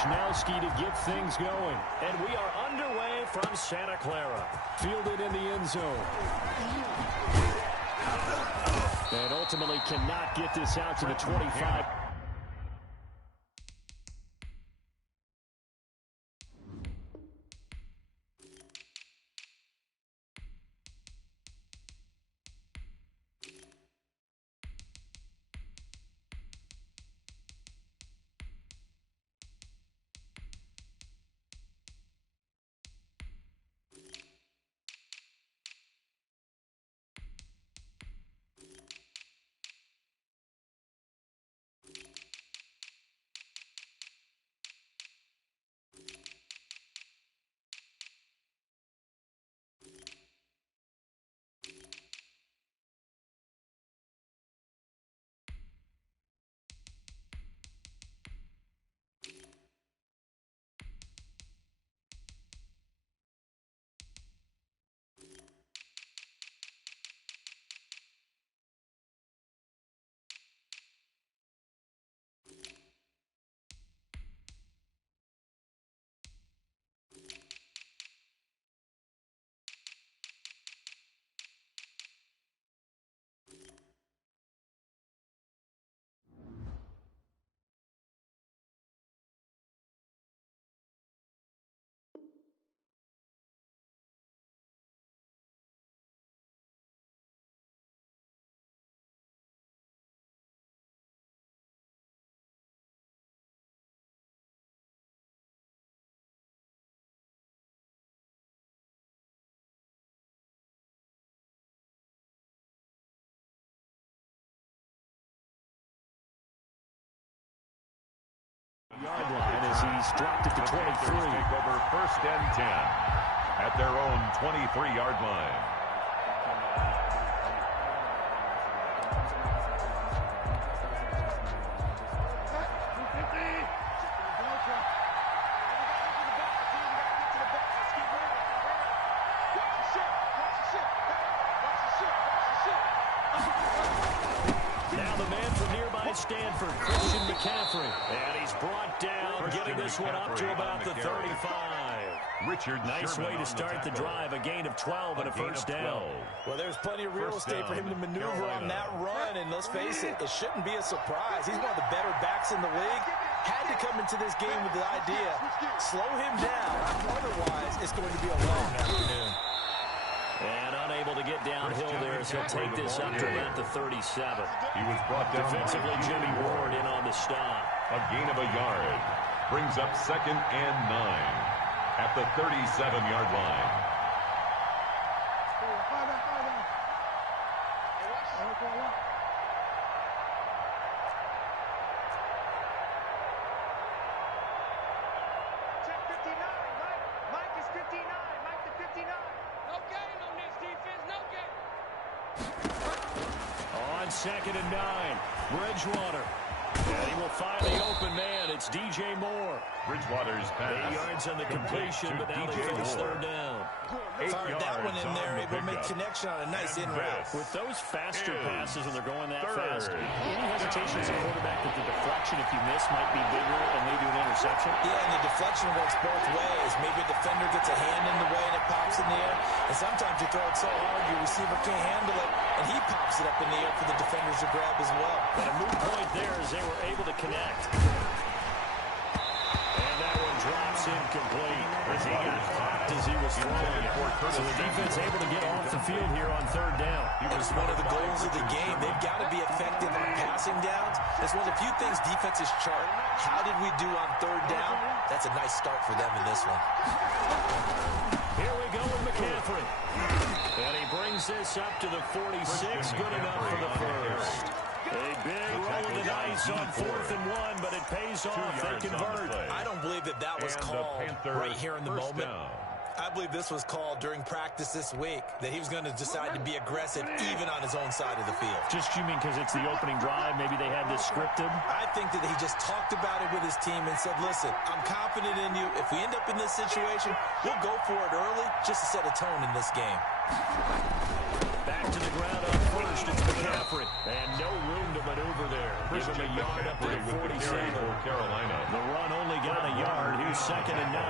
Schnelski to get things going. And we are underway from Santa Clara. Fielded in the end zone. And ultimately cannot get this out to the 25. Yard line as he's dropped it to 23. Take over first and 10 at their own 23-yard line. Now the man from nearby Stanford, Christian McCaffrey. And he's brought down, getting this one up to about the 35. Nice way to start the drive. A gain of 12 and a first down. Well, there's plenty of real estate for him to maneuver on that run. And let's face it, it shouldn't be a surprise. He's one of the better backs in the league. Had to come into this game with the idea, slow him down. Otherwise, it's going to be a long afternoon. And unable to get downhill there, so he'll take this up to about the 37. He was brought down. Defensively, Jimmy Ward in on the stop. A gain of a yard. Brings up 2nd and 9 at the 37-yard line. On 2nd and 9, Bridgewater. And he will find the open man. It's DJ Moore. Bridgewater's pass. 8 yards on the completion, but now they face third down. Fired that one in there, able to make connection on a nice in route. With those faster passes, and they're going that fast, any hesitation as a quarterback that the deflection, if you miss, might be bigger and lead to an interception? Yeah, and the deflection works both ways. Maybe a defender gets a hand in the way and it pops in the air. And sometimes you throw it so hard your receiver can't handle it, and he pops it up in the air for the defenders to grab as well. But a moot point there as they were able to connect. And that one drops incomplete as he got popped as he was throwing it. So the defense able to get off the field here on third down. It was one of the goals of the game. They've got to be effective on passing downs. It's one of the few things defenses chart. How did we do on third down? That's a nice start for them in this one. Here we go with McCaffrey. And he brings this up to the 46. Good enough for the first. A big roll of the dice on 4th and 1, but it pays off. They convert. I don't believe that was called right here in the moment. I believe this was called during practice this week, that he was going to decide to be aggressive even on his own side of the field. Just, you mean because it's the opening drive? Maybe they had this scripted? I think that he just talked about it with his team and said, listen, I'm confident in you. If we end up in this situation, we'll go for it early just to set a tone in this game. Back to the ground up first. It's McCaffrey. And no room to maneuver there. Give him a yard up to the 47. Carolina. The run only got a yard. Here's 2nd and 9.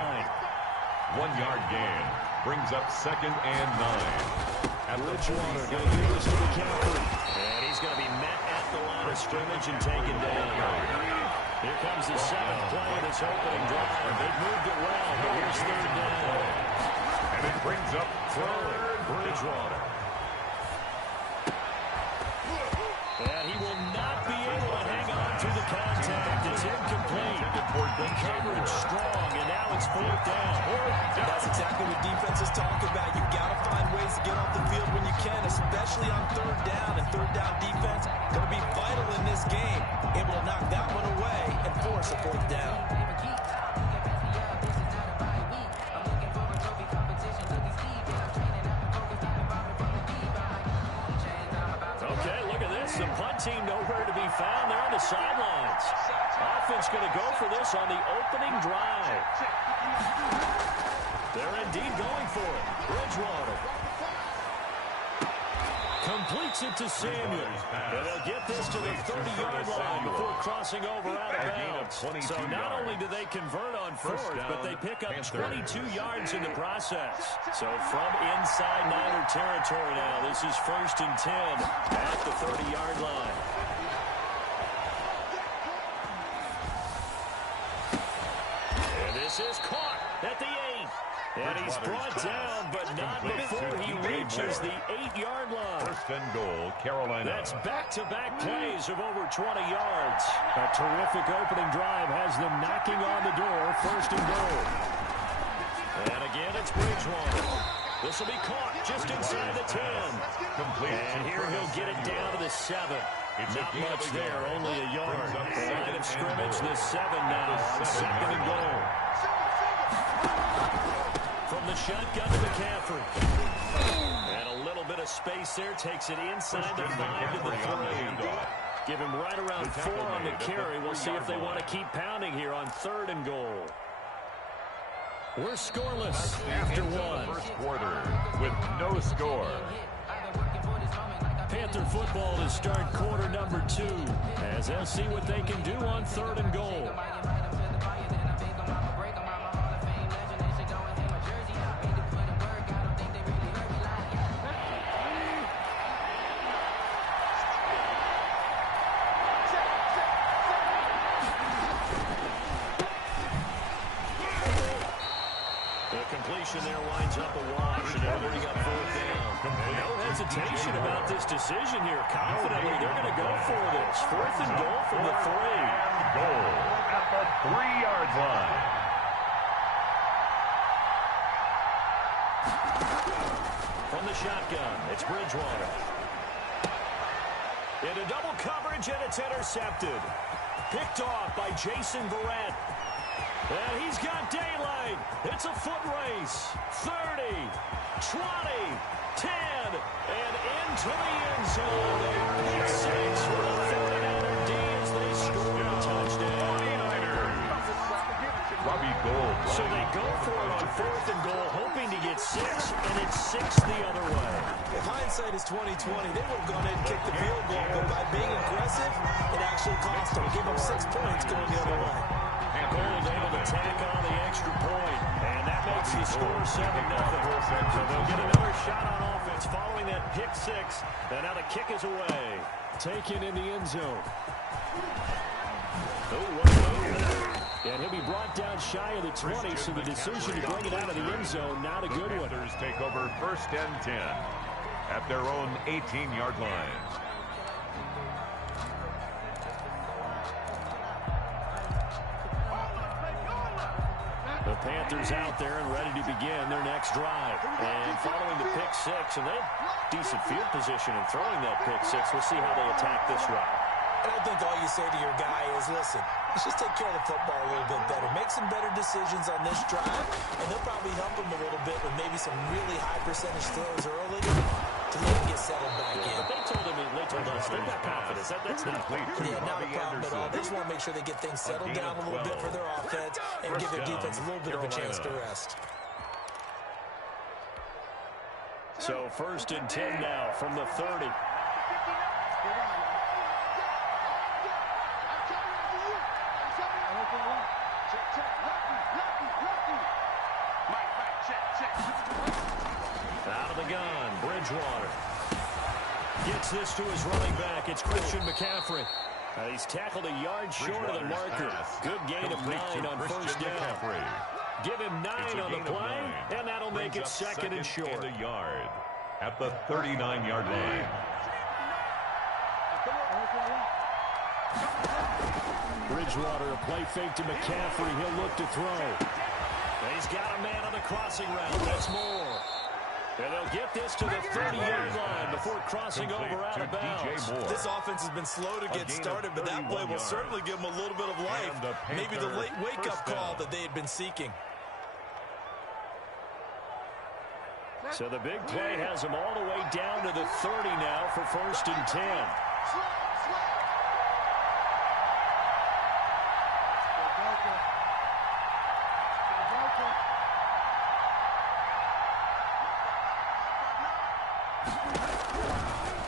1 yard gain brings up 2nd and 9. At Bridgewater going to give this to McCaffrey. And he's going to be met at the line of scrimmage and taken down. Here comes the 7th play of this opening drive. They've moved it well, but here's 3rd down. And it brings up throwing Bridgewater. And he will not be able to hang on to the contact. It's incomplete. The coverage strong, and now it's 4th down. That's exactly what defenses talk about. You've got to find ways to get off the field when you can, especially on 3rd down. And 3rd down defense going to be vital in this game. Able to knock that one away and force a 4th down. Okay, look at this. The punt team nowhere to be found. They're on the sidelines. Offense going to go for this on the opening drive. They're indeed going for it. Bridgewater completes it to Samuel. And they'll get this to the 30-yard line before crossing over out of bounds. So not only do they convert on 4th, but they pick up 22 yards in the process. So from inside Niner territory now, this is 1st and 10 at the 30-yard line. And this is caught at the 8. And he's brought down, but not before he reaches the 8-yard line. 1st and goal, Carolina. That's back-to-back plays of over 20 yards. A terrific opening drive has them knocking on the door, 1st and goal. And again, it's Bridgewater. This will be caught just inside the 10. And here he'll get it down to the 7. Not much there, only a yard. Line of scrimmage, the 7 now on 2nd and goal. From the shotgun to McCaffrey. And a little bit of space there. Takes it inside the 5 to the 3. Give him right around 4 on the carry. We'll see if they want to keep pounding here on 3rd and goal. We're scoreless after 1. First quarter with no score. Panther football to start quarter number 2. As they'll see what they can do on 3rd and goal. There winds up a wash, and they'll bring up 4th down. No hesitation about this decision here. Confidently, they're going to go for this. 4th and goal from the 3. Goal at the 3-yard line. From the shotgun, it's Bridgewater. Into double coverage, and it's intercepted. Picked off by Jason Verrett. And he's got daylight. It's a foot race. 30, 20, 10, and into the end zone. A pick 6 for the 49er D as they score a touchdown. Robbie Gould. So they go for it on 4th and goal, hoping to get 6, and it's 6 the other way. If hindsight is 20/20, they would have gone in and kicked the field goal, but by being aggressive, it actually cost them. Give them 6 points going the other way. Gould able to tack on the extra point, and that makes the score 7-0. So they'll get another shot on offense following that pick 6, and now the kick is away. Taken in the end zone. And he'll be brought down shy of the 20, so the decision to bring it out of the end zone, not a good one. The Panthers take over 1st and 10 at their own 18-yard line. The Panthers out there and ready to begin their next drive. And following the pick 6, and they have decent field position in throwing that pick 6. We'll see how they attack this route. I don't think all you say to your guy is, listen, let's just take care of the football a little bit better. Make some better decisions on this drive, and they'll probably help him a little bit with maybe some really high percentage throws early to let him get settled back in. But they told us they've got confidence. That's not not a problem at all. They just want to make sure they get things settled down a little bit for their offense and give their defense a little bit of a chance to rest. So 1st and 10 now from the 30. Out of the gun, Bridgewater. Gets this to his running back. It's Christian McCaffrey. He's tackled a yard short of the marker. Good gain of 9 on first down. Give him 9 on the play, and that'll make it second and short. And a yard at the 39-yard line. Bridgewater, a play fake to McCaffrey. He'll look to throw. He's got a man on the crossing route. That's more. And they'll get this to the 30-yard line before crossing over out of bounds. This offense has been slow to get started, but that play will certainly give them a little bit of life. Maybe the late wake-up call that they had been seeking. So the big play has them all the way down to the 30 now for 1st and 10.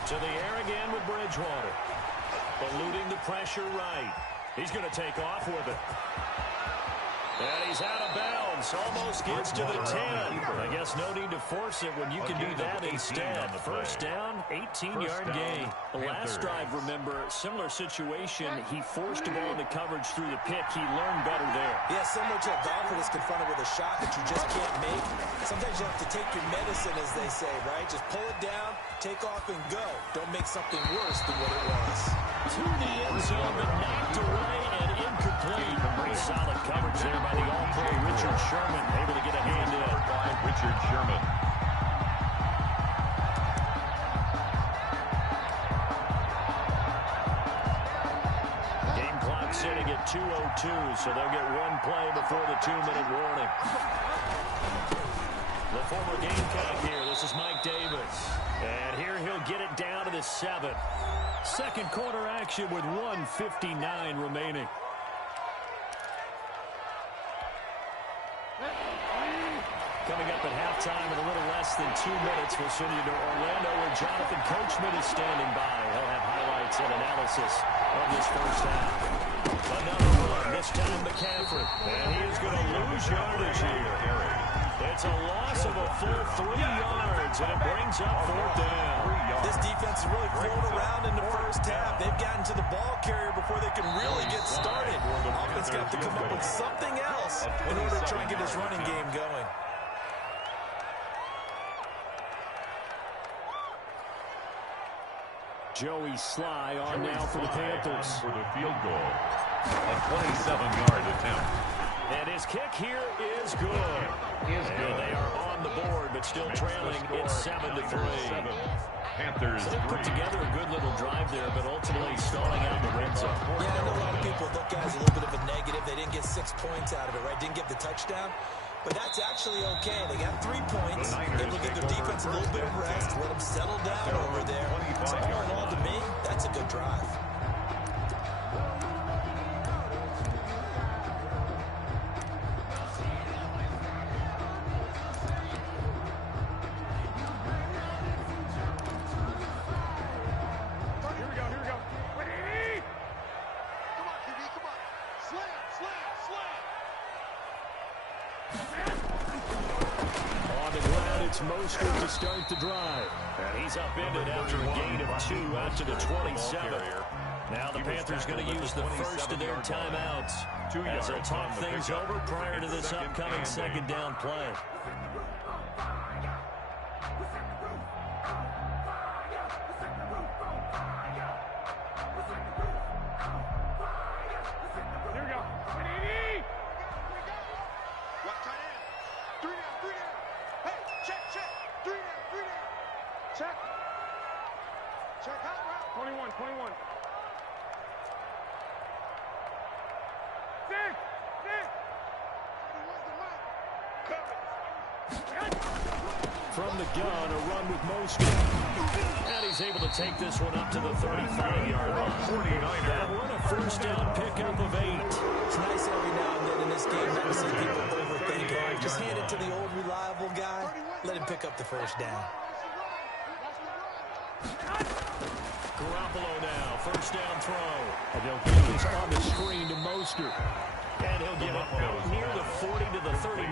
To the air again with Bridgewater. Eluding the pressure right. He's going to take off with it. And he's out of bounds. Almost gets to the 10. I guess no need to force it when you can do that instead. First down, 18-yard gain. The last drive, remember, similar situation. He forced the ball into coverage through the pick. He learned better there. Yeah, similar to a golfer that's confronted with a shot that you just can't make. Sometimes you have to take your medicine, as they say, right? Just pull it down, take off, and go. Don't make something worse than what it was. To the end zone, but knocked away and incomplete. Pretty solid coverage there by the all-pro Richard Sherman. Able to get a hand in. By Richard Sherman. Game clock sitting at 2:02, so they'll get one play before the 2-minute warning. The former Gamecock here. This is Mike Davis. And here he'll get it down to the 7. Second quarter action with 1:59 remaining. Coming up at halftime in a little less than 2 minutes, we'll send you to Orlando where Jonathan Coachman is standing by. He'll have highlights and analysis of this first half. Another one, this time McCaffrey. And he is going to lose yardage here. It's a loss of a full 3 yards, and it brings up 4th down. This defense has really flown around in the first half. They've gotten to the ball carrier before they can really get started. Offense got to come up with something else in order to try and get this running game going. Joey Sly on now for the Panthers. For the field goal. A 27-yard attempt. And his kick here is good. And they are on the board, but still trailing. It's 7-3. Panthers. So they put together a good little drive there, but ultimately stalling out the red zone. Yeah, I know a lot of people look at it as a little bit of a negative. They didn't get 6 points out of it, right? Didn't get the touchdown. But that's actually okay. They got 3 points. Able to give their defense a little bit of rest. Let them settle down over there. So all in all, to me, that's a good drive. Mostert to start the drive. And he's upended after a gain of 2 out to the 27. Now the Panthers going to use the first of their timeouts as they'll talk things over prior to this upcoming second down play. From the gun, a run with Mostert. And he's able to take this one up to the 35-yard line. That one a first down pickup of 8. It's nice every now and then in this game not to see people overthink it. Just hand it to the old reliable guy. Let him pick up the first down. Garoppolo now, first down throw. And they'll get this on the screen to Mostert. And he'll get it out near the 40 to the 39.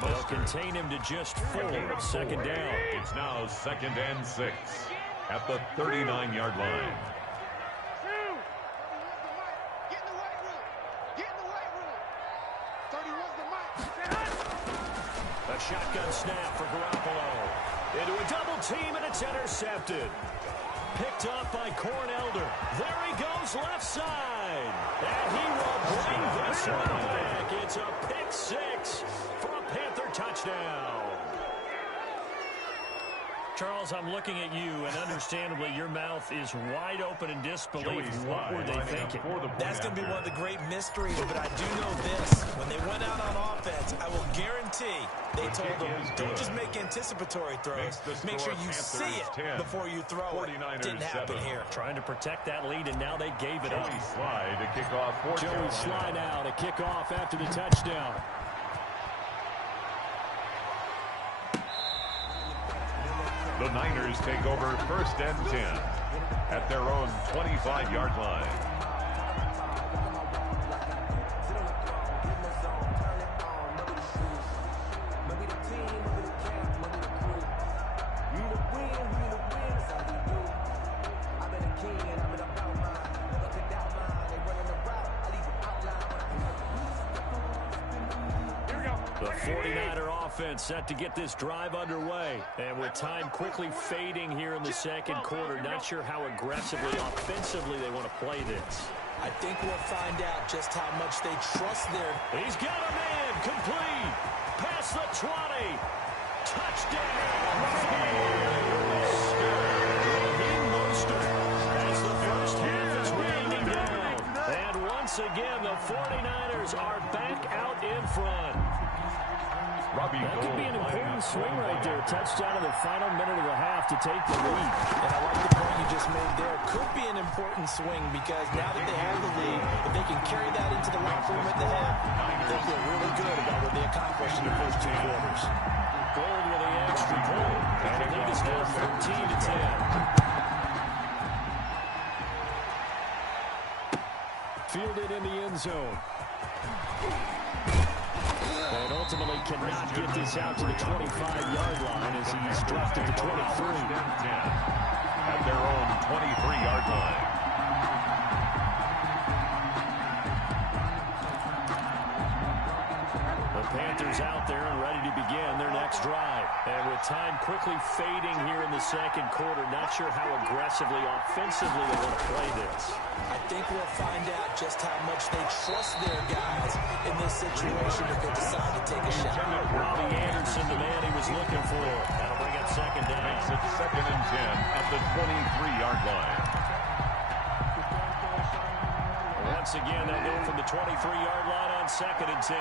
They'll contain him to just 4. Second down. It's now 2nd and 6 at the 39-yard line. A shotgun snap for Garoppolo. Into a double team, and it's intercepted. Picked up by Corn Elder. There he goes, left side. And he will bring this one back. It's a pick 6 for a Panther touchdown. Charles, I'm looking at you, and understandably, your mouth is wide open in disbelief. What were they thinking? That's going to be one of the great mysteries, but I do know this. When they went out on offense, I will guarantee they told them, don't just make anticipatory throws. Make sure you see it before you throw it. Didn't happen here. Trying to protect that lead, and now they gave it up. Joey Slye to kick off for Joey Slye now to kick off after the touchdown. The Niners take over 1st and 10 at their own 25-yard line. The 49er offense set to get this drive underway. And with time quickly fading here in the second quarter, not sure how aggressively, offensively they want to play this. I think we'll find out just how much they trust their... He's got a man, complete, past the 20, touchdown! As the first half is winding down. And once again, the 49ers are back out in front. That could be an important swing right there. Touchdown in the final minute of the half to take the lead. And I like the point you just made there. Could be an important swing because now that they have the lead, if they can carry that into the locker room at the half, they'll feel really good about what they accomplished in the first 2 quarters. Gold with the extra point. And the lead is now 13 to 10. Fielded in the end zone. And ultimately cannot get this out to the 25-yard line as he's dropped at the 23. At their own 23-yard line. The Panthers out there and ready to begin their next drive. And with time quickly fading here in the second quarter, not sure how aggressively, offensively they want to play this. I think we'll find out just how much they trust their guys in this situation if they decide to take a shot. Robbie Anderson, the man he was looking for. That'll bring up second down. Makes it 2nd and 10 at the 23-yard line. Once again, they'll go from the 23-yard line on 2nd and 10.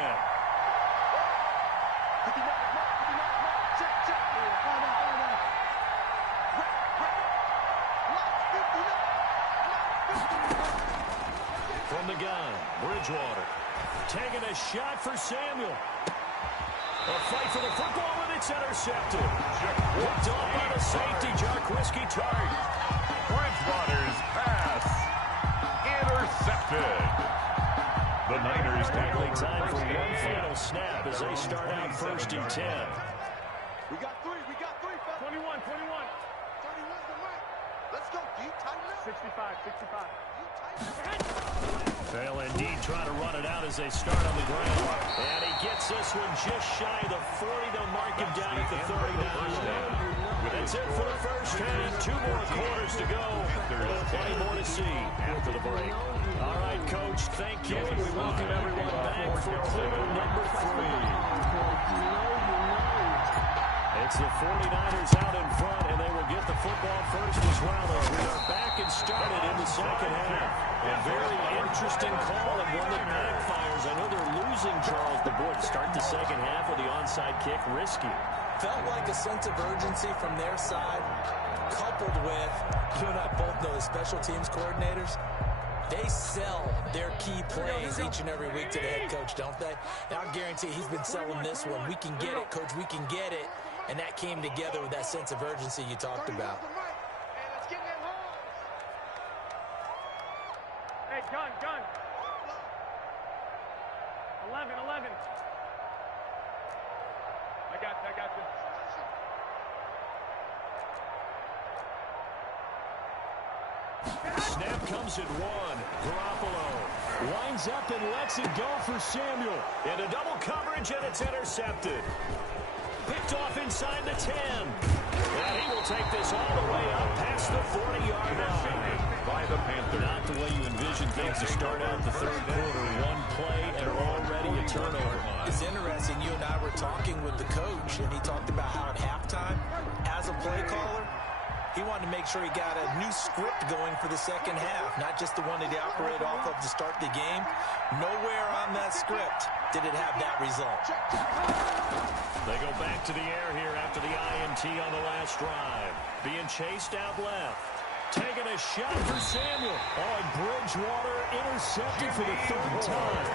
From the gun, Bridgewater taking a shot for Samuel. A fight for the football, and it's intercepted. Whipped off by the safety, Jarquiski Tart. Bridgewater's pass intercepted. The Niners take Only time for one final snap as they start out 1st and 10. We got three, 21. 31's the mic. Let's go, D, tighten up. 65. They'll indeed try to run it out as they start on the ground. And he gets this one just shy of the 40. They'll mark him down at the 39. That's it for the first half. 2 more quarters to go. Plenty more to see after the break. All right, Coach, thank you. And we welcome everyone back for quarter number 3. It's the 49ers out in front, and they will get the football first as well as we are back and started in the second half. A very interesting call and one that backfires. I know they're losing, Charles, but boy, to start the second half with the onside kick, risky. Felt like a sense of urgency from their side, coupled with, you and I both know the special teams coordinators, they sell their key plays each and every week to the head coach, don't they? And I guarantee he's been selling this one. We can get it, Coach, we can get it. And that came together with that sense of urgency you talked about. Hey, gun. 11. I got this. Snap comes at one. Garoppolo winds up and lets it go for Samuel. Into double coverage, and it's intercepted. Picked off inside the 10. And he will take this all the way up past the 40-yard line. By the Panthers. Not the way you envision things to start out the third quarter. One play and already a turnover. It's interesting. You and I were talking with the coach, and he talked about how at halftime, as a play caller, he wanted to make sure he got a new script going for the second half, not just the one that he operated off of to start the game. Nowhere on that script did it have that result. They go back to the air here after the INT on the last drive. Being chased out left. Taking a shot for Samuel. Oh, and Bridgewater intercepted for the third time.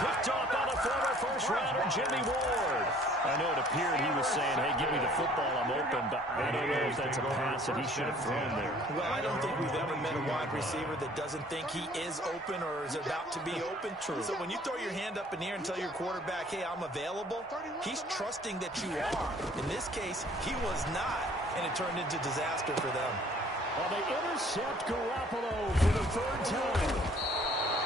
Picked off by the former first-rounder, Jimmy Ward. I know it appeared he was saying, hey, give me the football, I'm open, but I don't know if that's a pass that he should have thrown there. Well, I don't think we've ever met a wide receiver that doesn't think he is open or is about to be open. True. So when you throw your hand up in the air and tell your quarterback, hey, I'm available, he's trusting that you are. In this case, he was not, and it turned into disaster for them. Well, they intercept Garoppolo for the third time.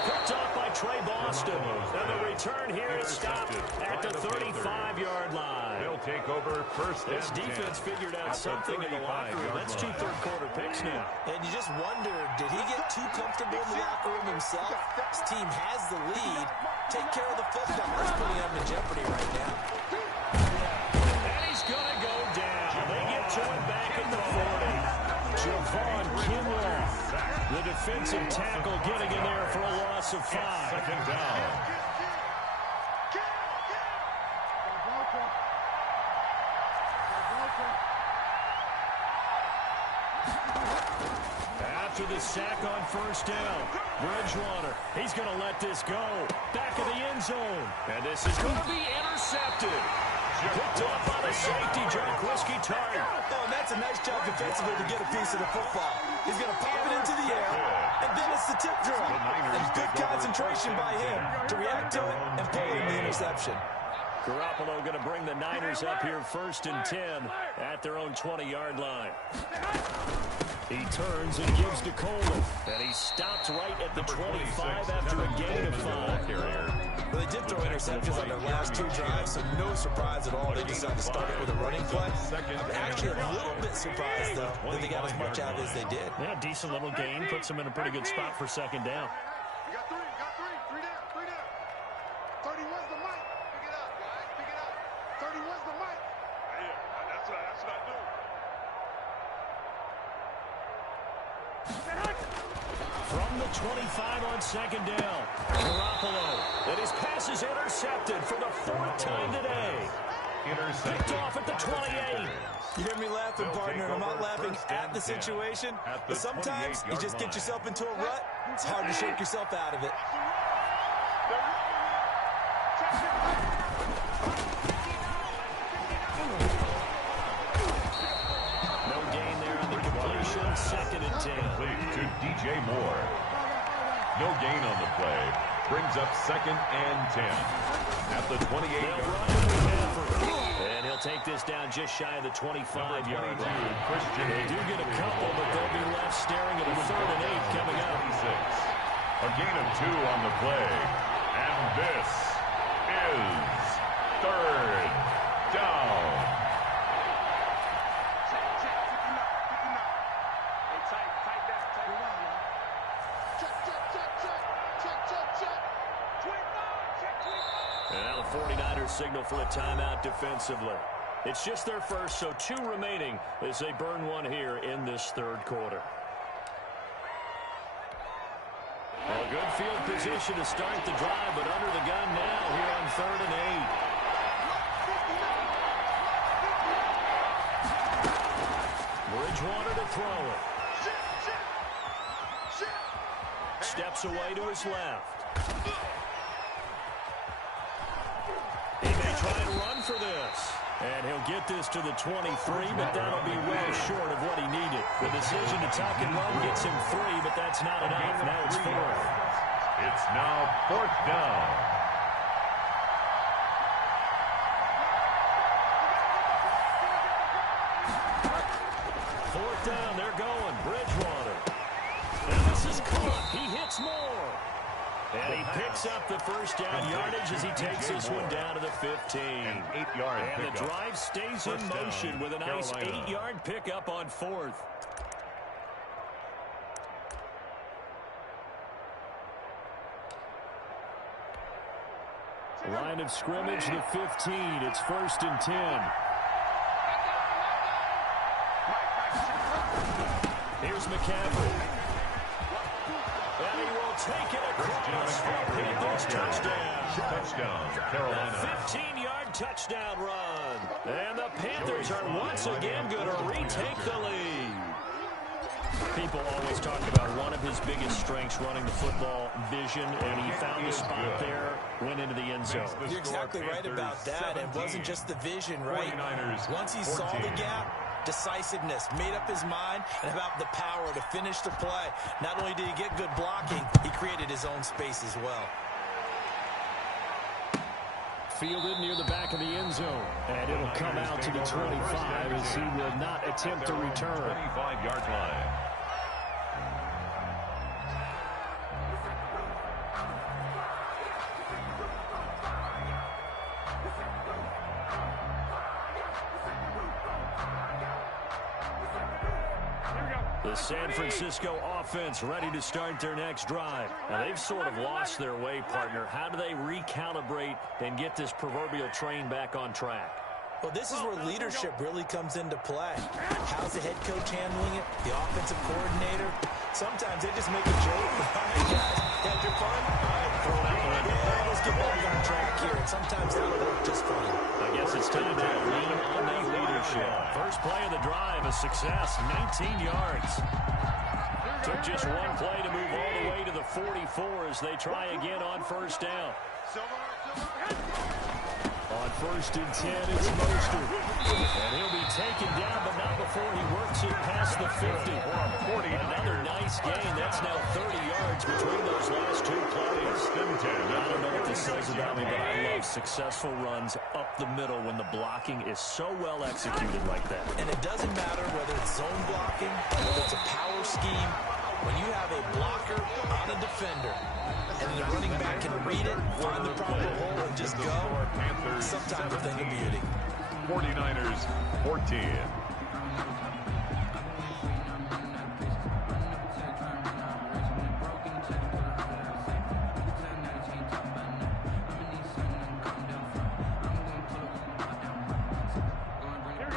Picked off by Trey Boston. And the return here is stopped at the 35-yard line. They'll take over first. This defense figured out something in the locker room. That's 2 third-quarter picks now. And you just wonder, did he get too comfortable in the locker room himself? His team has the lead. Take care of the football. That's putting him in jeopardy right now. And he's going to go down. They get to him back at the 40. Javon Kinlaw, the defensive tackle, getting in there for a loss of 5. Second down. After the sack on first down, Bridgewater, he's going to let this go. Back of the end zone. And this is going to be intercepted. Picked off by the safety, Whiskey Tart. Oh, and that's a nice job defensively to get a piece of the football. He's going to pop it into the air, and then it's the tip drill. And good concentration by him to react to it and pull in the interception. Garoppolo going to bring the Niners up here first and 10 at their own 20-yard line. He turns and gives to Coleman. And he stops right at the 25 after a gain of 5. Well, they did throw interceptions on their last 2 drives, so no surprise at all they decided to start it with a running play. I'm actually a little bit surprised, though, that they got as much out as they did. Yeah, decent little gain. Puts them in a pretty good spot for second down. You got 3 down. 30 was the mic. Pick it up, guys. Pick it up. 30 was the mic. Yeah, that's what I do. From the 25 on second down, Garoppolo. And his pass is intercepted for the 4th time today. Picked off at the 28. You hear me laughing, partner, and I'm not laughing at the situation, but sometimes you just get yourself into a rut. It's hard to shake yourself out of it. No gain there on the completion. Second and 10. Complete to DJ Moore. No gain on the play. Brings up second and 10. At the 28-yard line. And he'll take this down just shy of the 25-yard line. Christian. They do get a couple, but they'll be left staring at a 3rd and 8 coming up. A gain of 2 on the play. And this is 3rd down. And now the 49ers signal for a timeout defensively. It's just their first, so 2 remaining as they burn one here in this 3rd quarter. A good field position to start the drive, but under the gun now here on 3rd and 8. Bridgewater to throw it. Steps away to his left. He may try and run for this. And he'll get this to the 23, but that'll be well short of what he needed. The decision to tuck and run gets him 3, but that's not enough. Now it's 4th. It's now 4th down. down. They're going. Bridgewater. And this is caught. He hits more. And he picks up the first down yardage as he takes this one down to the 15. An 8-yard And the pickup. drive stays in First down, motion with a nice Carolina. 8-yard pickup on 4th. Line of scrimmage, the 15. It's 1st and 10. Here's McCaffrey. And he will take it across for a Panthers touchdown. Touchdown, Carolina. 15-yard touchdown run. And the Panthers are once again going to retake the lead. People always talk about one of his biggest strengths, running the football, vision, and he found the spot there, went into the end zone. You're exactly right about that. It wasn't just the vision, right? Once he saw the gap, decisiveness, made up his mind, and about the power to finish the play. Not only did he get good blocking, he created his own space as well. Fielded near the back of the end zone. And it'll come out to the 25 as he will not attempt to return. 25-yard line. The San Francisco offense ready to start their next drive. Now, they've sort of lost their way, partner. How do they recalibrate and get this proverbial train back on track? Well, this is where leadership really comes into play. How's the head coach handling it? The offensive coordinator? Sometimes they just make a joke. All right, guys, had your fun? All right, throw it out the window. All right, let's get back on track here. And sometimes that'll work just fine. I guess it's time to lean on that leadership. First play of the drive, a success, 19 yards. Took just one play to move all the way to the 44 as they try again on first down. On 1st and 10, it's Mostert. And he'll be taken down, but not before he works it past the 50. Another nice gain. That's now 30 yards between those last two plays. I don't know what this says about me, but I love successful runs up the middle when the blocking is so well executed like that. And it doesn't matter whether it's zone blocking, whether it's a power scheme. When you have a blocker on a defender, and the running back can read it, find the proper hole, and just go, sometimes a thing of beauty. 49ers, 14.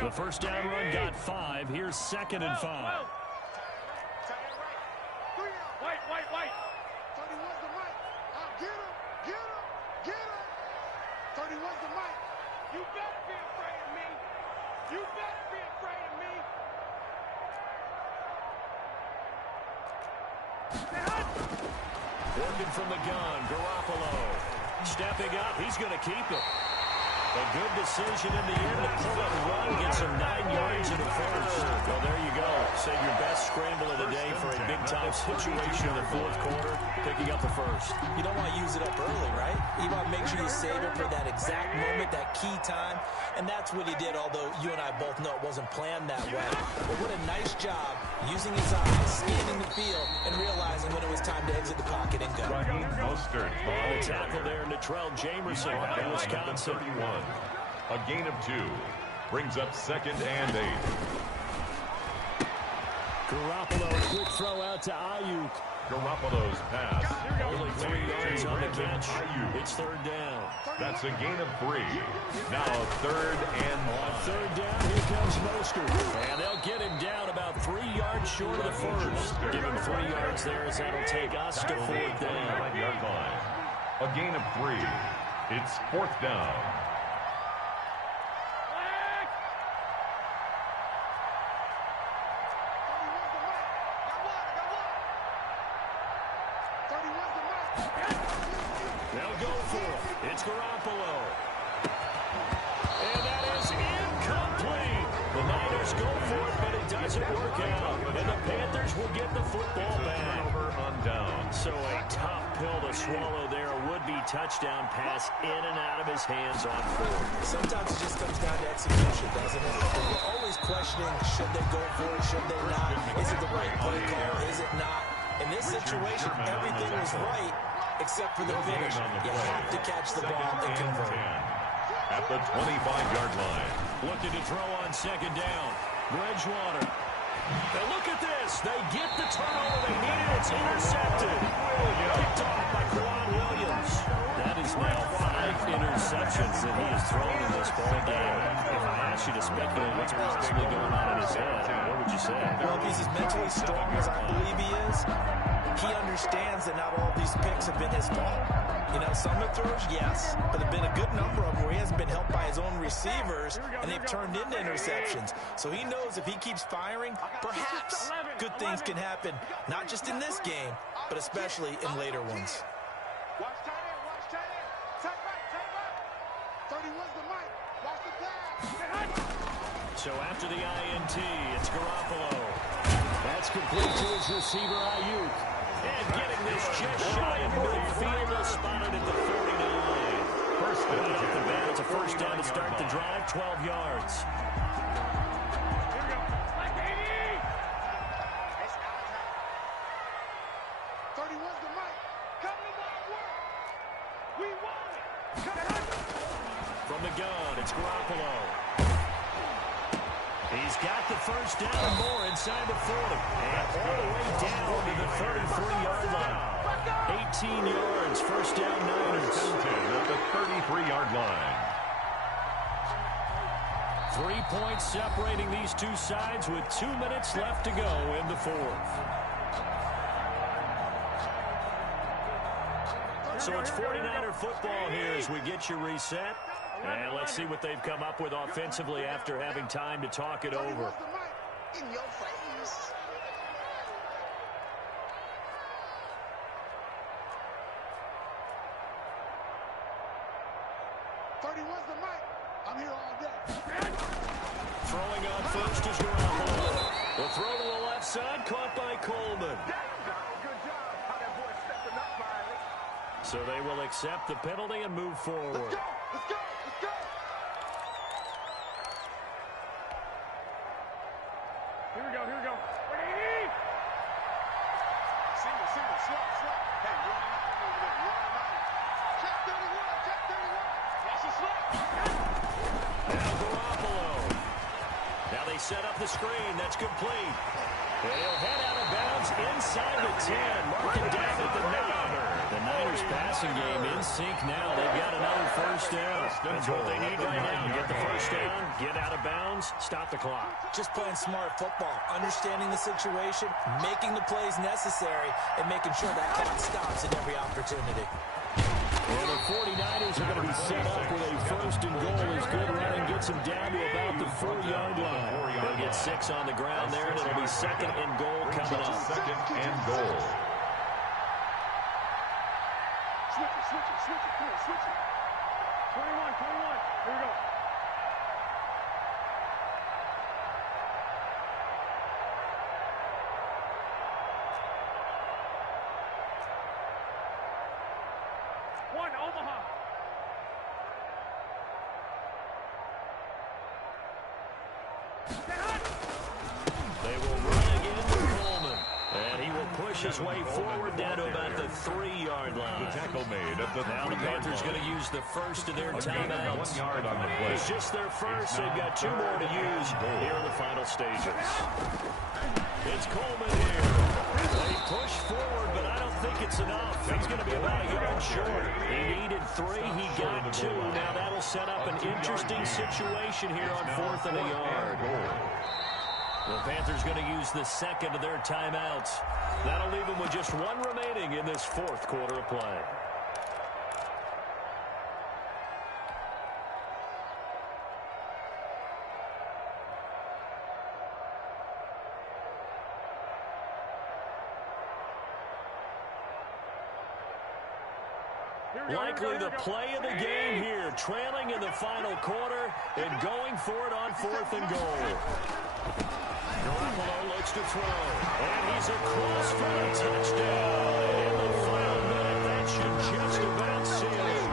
The first down run got 5. Here's 2nd and 5. Wait. 31's the mic. Get him. 31's the mic. You better be afraid of me. You better be afraid of me. Working from the gun, Garoppolo. Stepping up, he's going to keep it. A good decision in the end to pull it and run, get some 9 yards in the first. Well, there you go. Save your best scramble of the day for a big-time situation in the 4th quarter, picking up the first. You don't want to use it up early, right? You want to make sure you save it for that exact moment, that key time. And that's what he did, although you and I both know it wasn't planned that way. But what a nice job using his eyes, scanning the field, and realizing when it was time to exit the pocket and go. Mostert. On the tackle there, Natrell Jamerson in Wisconsin. 31. A gain of 2. Brings up 2nd and 8. Garoppolo, quick throw out to Ayuk. Garoppolo's pass. Only 3 yards on the catch. It's 3rd down. That's a gain of 3. Now 3rd and 1. On 3rd down, here comes Mostert. And they'll get him down about 3 yards short of the first. Give him 3 yards there as that'll take us to 4th down. 9-yard line. A gain of 3. It's 4th down. They'll go for it. It's Garoppolo. And that is incomplete. The Niners go for it, but it doesn't work out. And the Panthers will get the football back. Turnover on down. So a top pill to swallow there. A would-be touchdown pass in and out of his hands on fourth. Sometimes it just comes down to execution, doesn't it? We're always questioning, should they go for it, should they not? Is it the right play call? Is it not? In this situation, everything was right except for the finish. You have to catch the ball and convert. At the 25-yard line. Looking to throw on second down. Bridgewater. And look at this. They get the turnover they needed. It's intercepted. Picked off by Quan Williams. That is now 5 interceptions that he has thrown in this ball game. If I asked you to speculate what's possibly going on in his head, what would you say? Well, if he's as mentally strong as I believe he is, he understands that not all of these picks have been his fault. You know, some of the throws, yes, but there have been a good number of them where he hasn't been helped by his own receivers, and they've turned into interceptions. So he knows if he keeps firing, perhaps good things can happen, not just in this game, but especially in later ones. Watch tight end, watch tight end. Tight right, tight right. 31's the mic. Watch the pass. So after the INT, it's Garoppolo. That's complete to his receiver, Ayuk. And getting this just shy of midfield, spotted at the 49. First down. Off the bat, it's a first down to start the drive, 12 yards. Here we go. Like 80. It's out of time. 31's the mic. Come to my work. We want it. Come on. From the gun, it's Garoppolo. He's got the first down and more inside the 40. And all the way down to the 33-yard line. 18 yards, first down Niners. At the 33-yard line. 3 points separating these two sides with 2 minutes left to go in the fourth. So it's 49er football here as we get you reset. And let's see what they've come up with offensively after having time to talk it over. In your face. The mic. I'm here all day. Throwing on first is Garoppolo. The throw to the left side, caught by Coleman. Good job. How that boy stepping up by it. So they will accept the penalty and move forward. Let's go. Let's go. Let's go. Here we go. Here we go. Ready? Single, swap. Hey, you're on line over there. You're on line. Check 31. Check 31. Watch the slap. Now Garoppolo. Now they set up the screen. That's complete. And he'll head out of bounds inside the 10. Mark it down at the 9. The Niners passing game in sync now. They've got another first down. That's what they need right now. Get the first down, get out of bounds, stop the clock. Just playing smart football, understanding the situation, making the plays necessary, and making sure that clock stops at every opportunity. Well, the 49ers are going to be set up with a first and goal as good running gets them down to about the 4-yard line. They'll get 6 on the ground there, and it'll be second and goal coming up. Second and goal. Switch it. Come on, switch it. 21. Here we go. One, Omaha. They will run again to Coleman. And he will push his way forward down to about the 3-yard line. The tackle made at the 3-yard line. Now the Panthers going to use the first of their timeouts. 1 yard on the play. It's just their first. They've got 2 more to use here in the final stages. It's Coleman here. They push forward, but I don't think it's enough. He's going to be about a yard short. He needed 3. He got 2. Now that'll set up an interesting situation here on 4th and a yard. The Panthers going to use the second of their timeouts. That'll leave them with just 1 remaining in this 4th quarter of play. Likely the play of the game here, trailing in the final quarter and going for it on 4th and goal. Garoppolo looks to throw, and he's across for a touchdown in the final minute. That should just about seal it.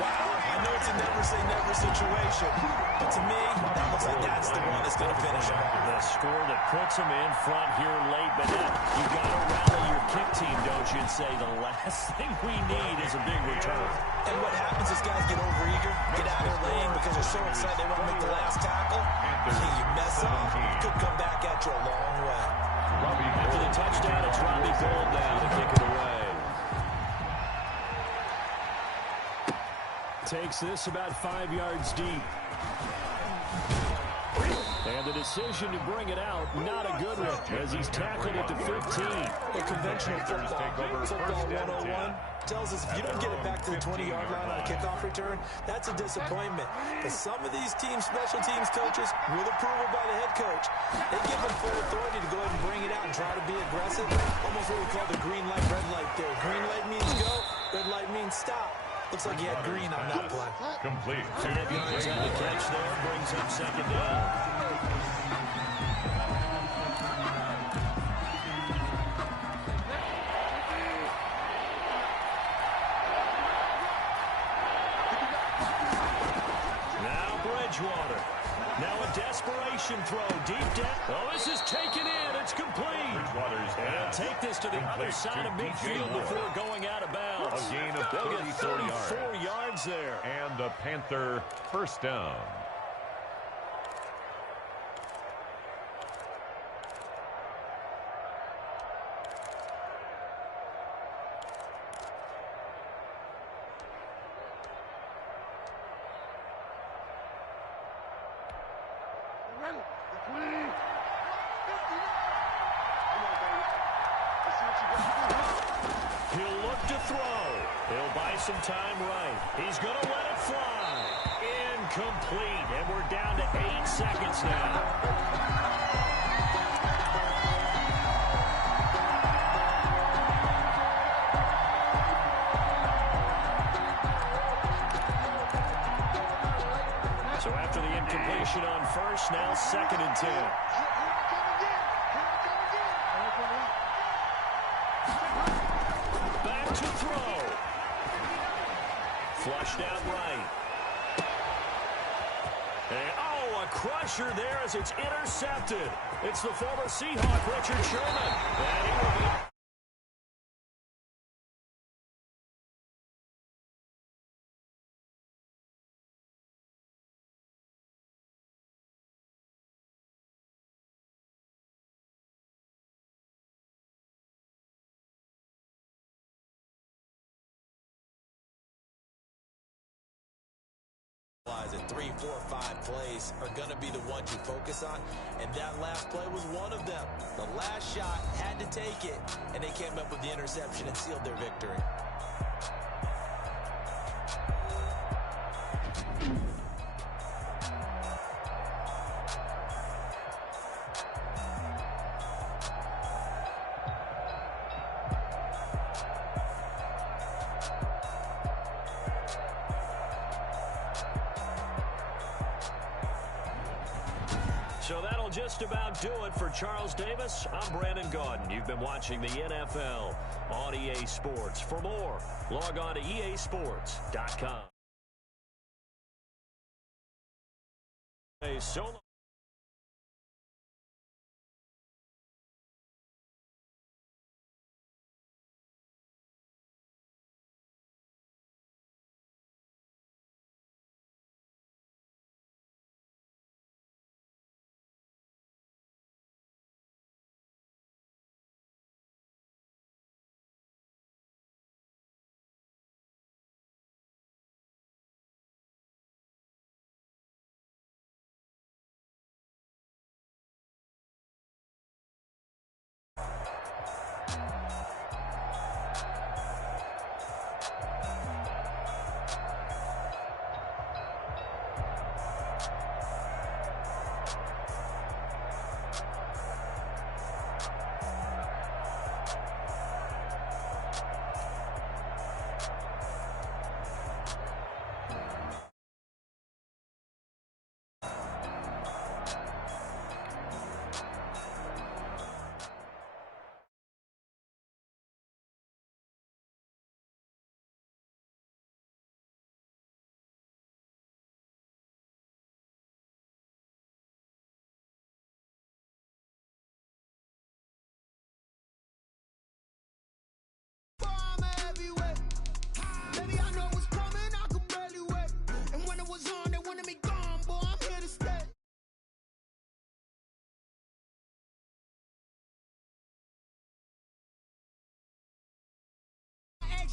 Wow, I know it's a never-say-never situation, but to me, that looks like that's the one that's going to finish him off. The score that puts them in front here late, but you got to rally your kick team, don't you, and say the last thing we need is a big return. And what happens is guys get overeager, get out of their lane because they're so excited they want to make the last tackle. You mess up, could come back at you a long way. After the touchdown, it's Robbie Gould now to kick it away. Takes this about 5 yards deep. And the decision to bring it out, not a good one, as he's tackled at the 15. The conventional football 101 tells us if you don't get it back to the 20-yard line on a kickoff return, that's a disappointment. But some of these teams, special teams coaches, with approval by the head coach, they give them full authority to go ahead and bring it out and try to be aggressive. Almost what we call the green light, red light there. Green light means go, red light means stop. Looks like he had green on that play. Complete. 5 yards on the catch there, brings up second down. Now a desperation throw deep down. Oh, this is taken in. It's complete. And they'll take this to the other side of midfield before going out of bounds. A gain of They'll get 34 yards there. And the Panther first down. He'll look to throw. He'll buy some time right. He's going to let it fly. Incomplete. And we're down to 8 seconds now. So after the incompletion on first, now 2nd and 10. Back to throw. Flushed out right. And, a crusher there as it's intercepted. It's the former Seahawk, Richard Sherman. And he will be... That 3, 4, 5 plays are going to be the ones you focus on, and that last play was one of them. The last shot had to take it, and they came up with the interception and sealed their victory. So that'll just about do it for Charles Davis. I'm Brandon Gaudin. You've been watching the NFL on EA Sports. For more, log on to easports.com. So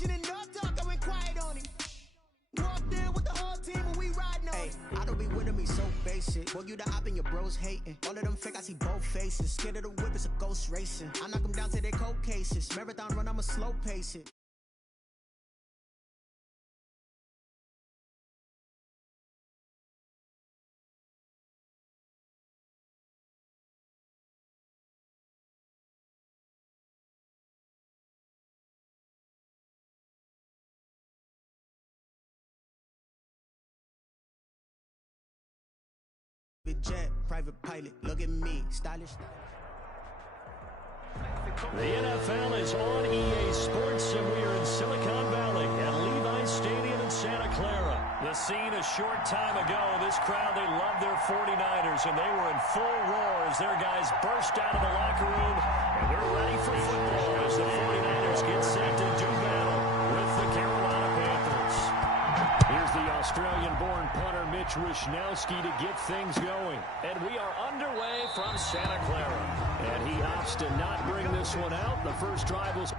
vision and no talk, I went quiet on him. Walked in with the whole team and we riding on him. I don't be with me so basic. Boy, you the op and your bros hating. All of them fake, I see both faces. Scared of the whip, it's a ghost racing. I knock them down to their cold cases. Marathon run, I'ma slow pace it. Big jet, private pilot, look at me, stylish. The NFL is on EA Sports, and we are in Silicon Valley at Levi's Stadium in Santa Clara. The scene a short time ago, this crowd, they love their 49ers, and they were in full roar as their guys burst out of the locker room, and they're ready for football as the 49ers get set to do battle with the Carolina Panthers. Here's the Australian-born punter Mitch Wishnowsky to get things going. And we are underway from Santa Clara. And he opts to not bring this one out. The first drive was...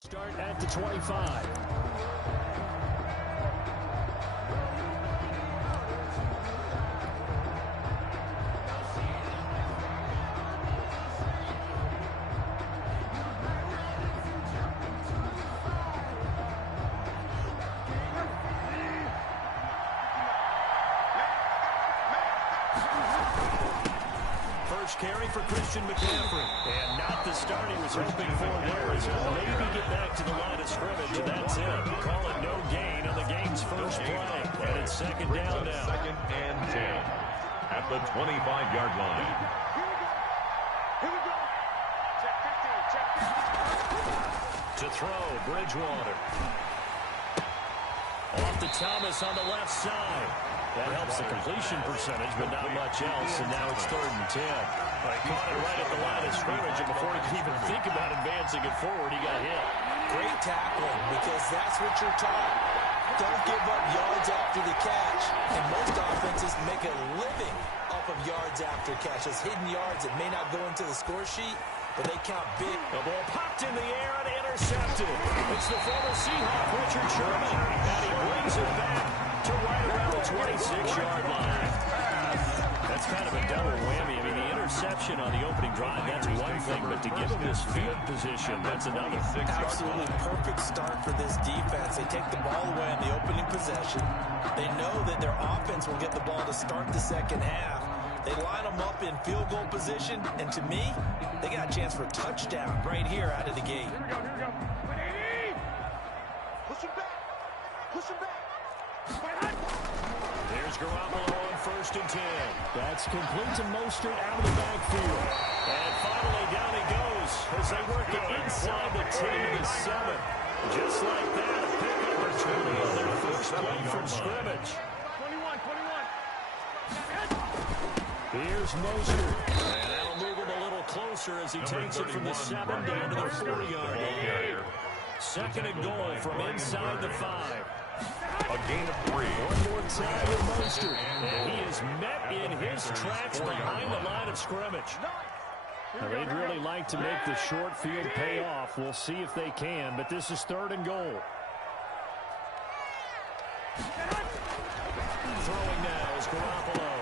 Start at the 25. First carry for Christian McCaffrey. And not the start he was hoping for there, as he'll maybe get back to the line of scrimmage, and that's it. Call it no gain on the game's first play. And it's second down now. Second and 10 at the 25-yard line. Here we go. Check 15, check 15. To throw, Bridgewater. Off to Thomas on the left side. That helps the completion percentage, but not much else, and now it's 3rd and 10. He caught it right at the line of scrimmage, and before he could even think about advancing it forward, he got hit. Great tackling, because that's what you're taught. Don't give up yards after the catch. And most offenses make a living off of yards after catches. Hidden yards that may not go into the score sheet, but they count big. The ball popped in the air and intercepted. It's the former Seahawk, Richard Sherman, and he brings it back to right around the 26-yard line. That's kind of a double whammy. I mean, the interception on the opening drive, that's one thing, but to give him this field position, that's another. Absolutely perfect start for this defense. They take the ball away on the opening possession. They know that their offense will get the ball to start the second half. They line them up in field goal position, and to me, they got a chance for a touchdown right here out of the gate. Here we go, here we go. Push him back. Push him back. There's Garoppolo on 1st and 10. That's complete to Mostert out of the backfield. And finally down he goes as they work it inside the 10 to 7. Just like that, a pickup returning on their first play from scrimmage. 21, 21. Here's Mostert. And that'll move him a little closer as he takes it from the 7 down to the 40-yard line. Second and goal from inside the 5. A gain of 3. One more time with Mostert. And he is met in his tracks behind the line of scrimmage. Now, they'd really like to make the short field pay off. We'll see if they can, but this is 3rd and goal. Throwing now is Garoppolo.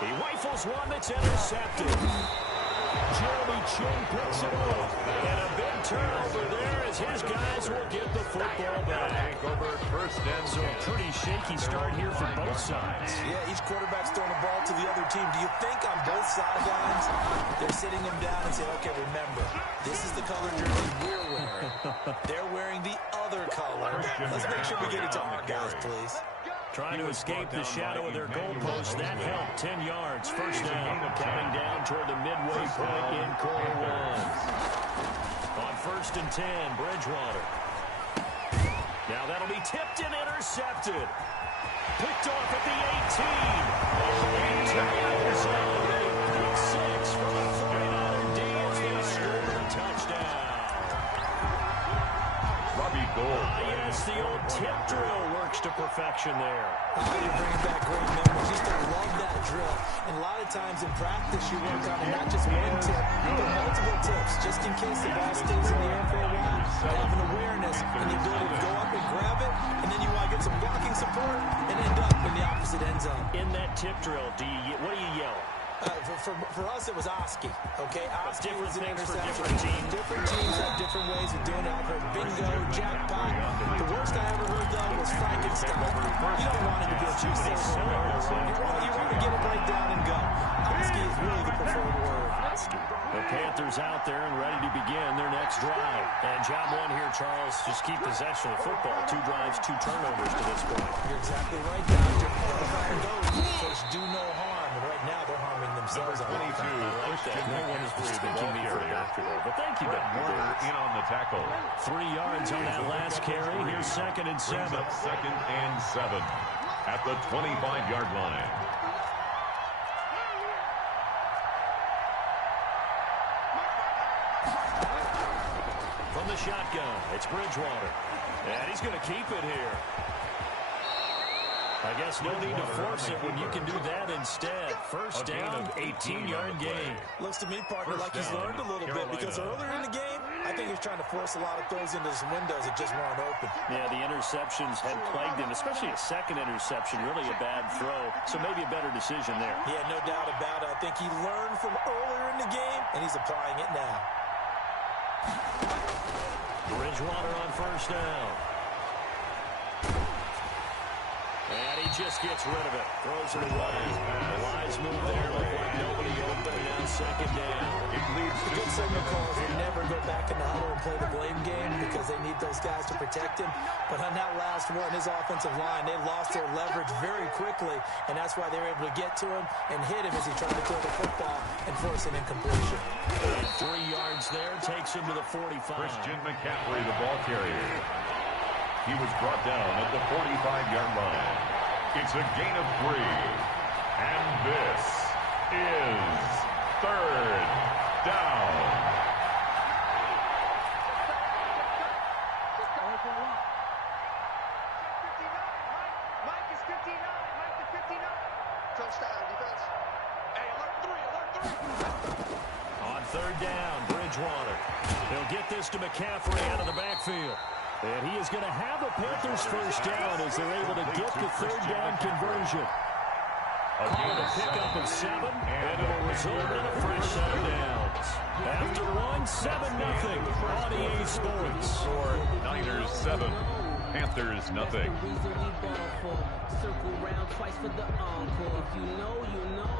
He rifles one that's intercepted. Jeremy Chin picks it up. And a big turnover there as his guys will get the football back. Over first and So a pretty shaky start here for both sides. Yeah, each quarterback's throwing the ball to the other team. Do you think on both sidelines they're sitting them down and saying, okay, remember, this is the color jersey we're wearing. They're wearing the other color. Let's make sure we get it to our guys, please. Trying to escape the shadow of their goalpost. That helped. 10 yards. First down. Coming down toward the midway point in quarter one. On 1st and 10, Bridgewater. Now that'll be tipped and intercepted. Picked off at the 18. Turnovers on. Pick 6 from a 49er D as they score a touchdown. Robbie Gould. Yes, the old tip drill works to perfection there. You're bringing back great memories. Used to love that drill. And a lot of times in practice, you work on not just one tip, but multiple tips, just in case the ball stays in the air for a while. Have an awareness and the ability to go up and grab it, and then you want to get some blocking support and end up in the opposite end zone. In that tip drill, what do you yell? For us, it was Oski. Okay, Oski was an things for interception. different teams. Different teams have different ways of doing it. I've heard bingo, jackpot. The worst I ever heard, though, was Frankenstein. You don't want it to be a true silver word. You want to get it right down and go. Oski is really the preferred word. The Panthers out there and ready to begin their next drive. And job one here, Charles, just keep possession of the football. 2 drives, 2 turnovers to this point. You're exactly right, Doctor. First, do no harm. And right now, they're harming themselves. Number 22, No one is mistaking me for a doctor, though. But thank you, Dr. Warner in on the tackle. 3 yards on that last carry. Here's 2nd and 7. Brings up 2nd and 7 at the 25-yard line. From the shotgun, it's Bridgewater. And he's going to keep it here. I guess no need to force it when you can do that instead. First down, 18-yard gain. Looks to me, partner, like he's learned a little bit because earlier in the game, I think he was trying to force a lot of throws into some windows that just weren't open. Yeah, the interceptions had plagued him, especially a second interception, really a bad throw. So maybe a better decision there. Yeah, no doubt about it. I think he learned from earlier in the game, and he's applying it now. Bridgewater on first down. And he just gets rid of it. Throws it away. The wise move there. Looked like nobody open. Now 2nd down. It leads The to good signal calls will never go back in the huddle and play the blame game because they need those guys to protect him. But on that last one, his offensive line, they lost their leverage very quickly, and that's why they were able to get to him and hit him as he tried to throw the football and force an incompletion. 3 yards there. Takes him to the 45. Christian McCaffrey, the ball carrier. He was brought down at the 45-yard line. It's a gain of 3. And this is 3rd down. Mike is 59. Mike to 59. Touchdown defense. Hey, alert 3. On 3rd down, Bridgewater. He'll get this to McCaffrey out of the backfield. And he is going to have the Panthers first down as they're able to get the 3rd down conversion. Call it a pickup of 7, and it'll result in a first set of downs. After 1, 7-0 on EA Sports. Niners 7, Panthers nothing. Circle round twice for the encore. If you know, you know.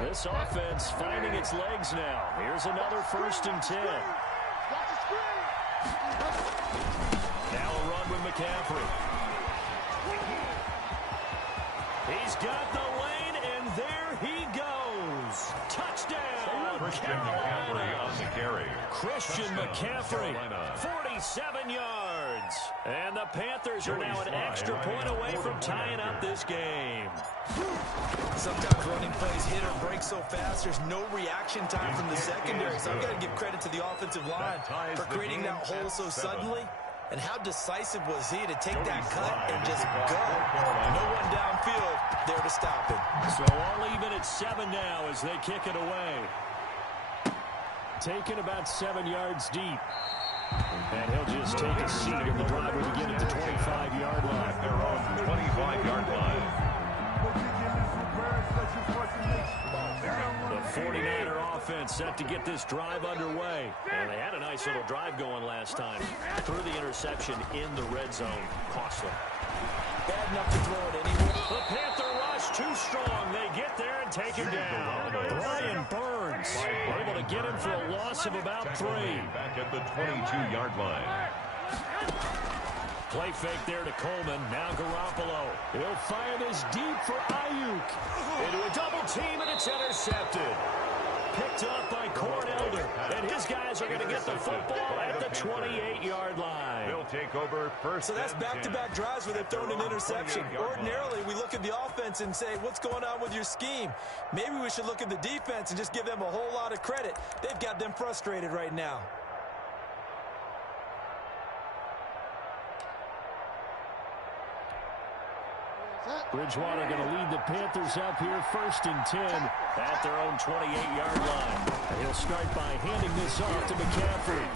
This offense finding its legs now. Here's another 1st and 10. Now a run with McCaffrey. He's got the lane, and there he goes. Touchdown, Christian McCaffrey on the carry. Christian McCaffrey, 47 yards. And the Panthers are now an extra point away from tying up this game. Sometimes running plays hit or break so fast, there's no reaction time from the secondary. So I've got to give credit to the offensive line for creating that hole so suddenly And how decisive was he to take that cut and just go? No one downfield there to stop him. So all even at 7 now as they kick it away. Taken about 7 yards deep. And he'll just take a seat, and the drive will begin at the 25-yard line. Their own 25-yard line. The 49er offense set to get this drive underway. And they had a nice little drive going last time. Threw the interception in the red zone. Costly. Bad enough to throw it anywhere. The Panther rush too strong. They get there and take him down. Brian Burns able to get him for a loss of about 3. Back at the 22-yard line. Play fake there to Coleman. Now Garoppolo. He'll fire this deep for Ayuk. Into a double team, and it's intercepted. Picked up by Cornelder. And his guys are going to get the football at the 28-yard line. They'll take over first. So that's back-to-back drives where they've thrown an interception. Ordinarily, we look at the offense and say, what's going on with your scheme? Maybe we should look at the defense and just give them a whole lot of credit. They've got them frustrated right now. Bridgewater going to lead the Panthers up here, 1st and 10 at their own 28-yard line. He'll start by handing this off to McCaffrey.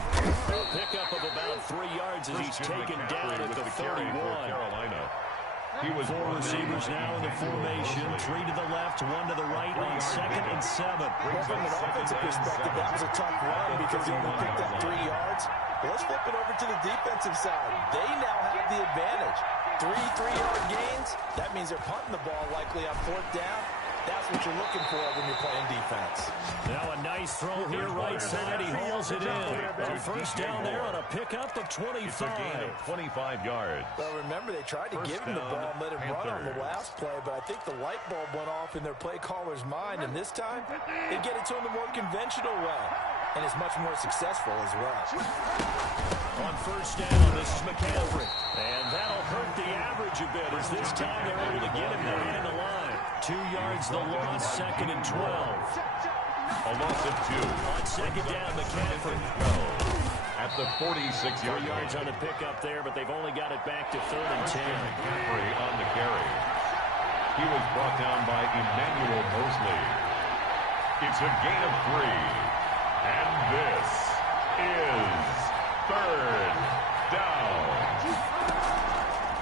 A pickup of about 3 yards as he's taken down at the 31. He was 4 receivers now in the formation, 3 to the left, 1 to the right on 2nd and 7. Well, from an offensive perspective, that was a tough run because he only picked up 3 yards. But let's flip it over to the defensive side. They now have the advantage. 3 3-yard gains, that means they're punting the ball likely on 4th down. That's what you're looking for when you're playing defense. Now a nice throw here right side. He hauls it in. A 1st down there on a pickup of 25. It's a gain of 25 yards. Well, remember, they tried to give him the ball and let him run on the last play, but I think the light bulb went off in their play caller's mind, and this time they get it to him the more conventional way, and it's much more successful as well. On 1st down, this is McCaffrey. And that'll hurt the average a bit as this time they're able to get him behind the line. 2 yards the loss, 2nd and 12. A loss of 2. On 2nd down, McCaffrey. At the 46-yard 3 yards on the pickup there, but they've only got it back to 3rd and 10. McCaffrey on the carry. He was brought down by Emmanuel Mosley. It's a gain of 3. And this is 3rd down.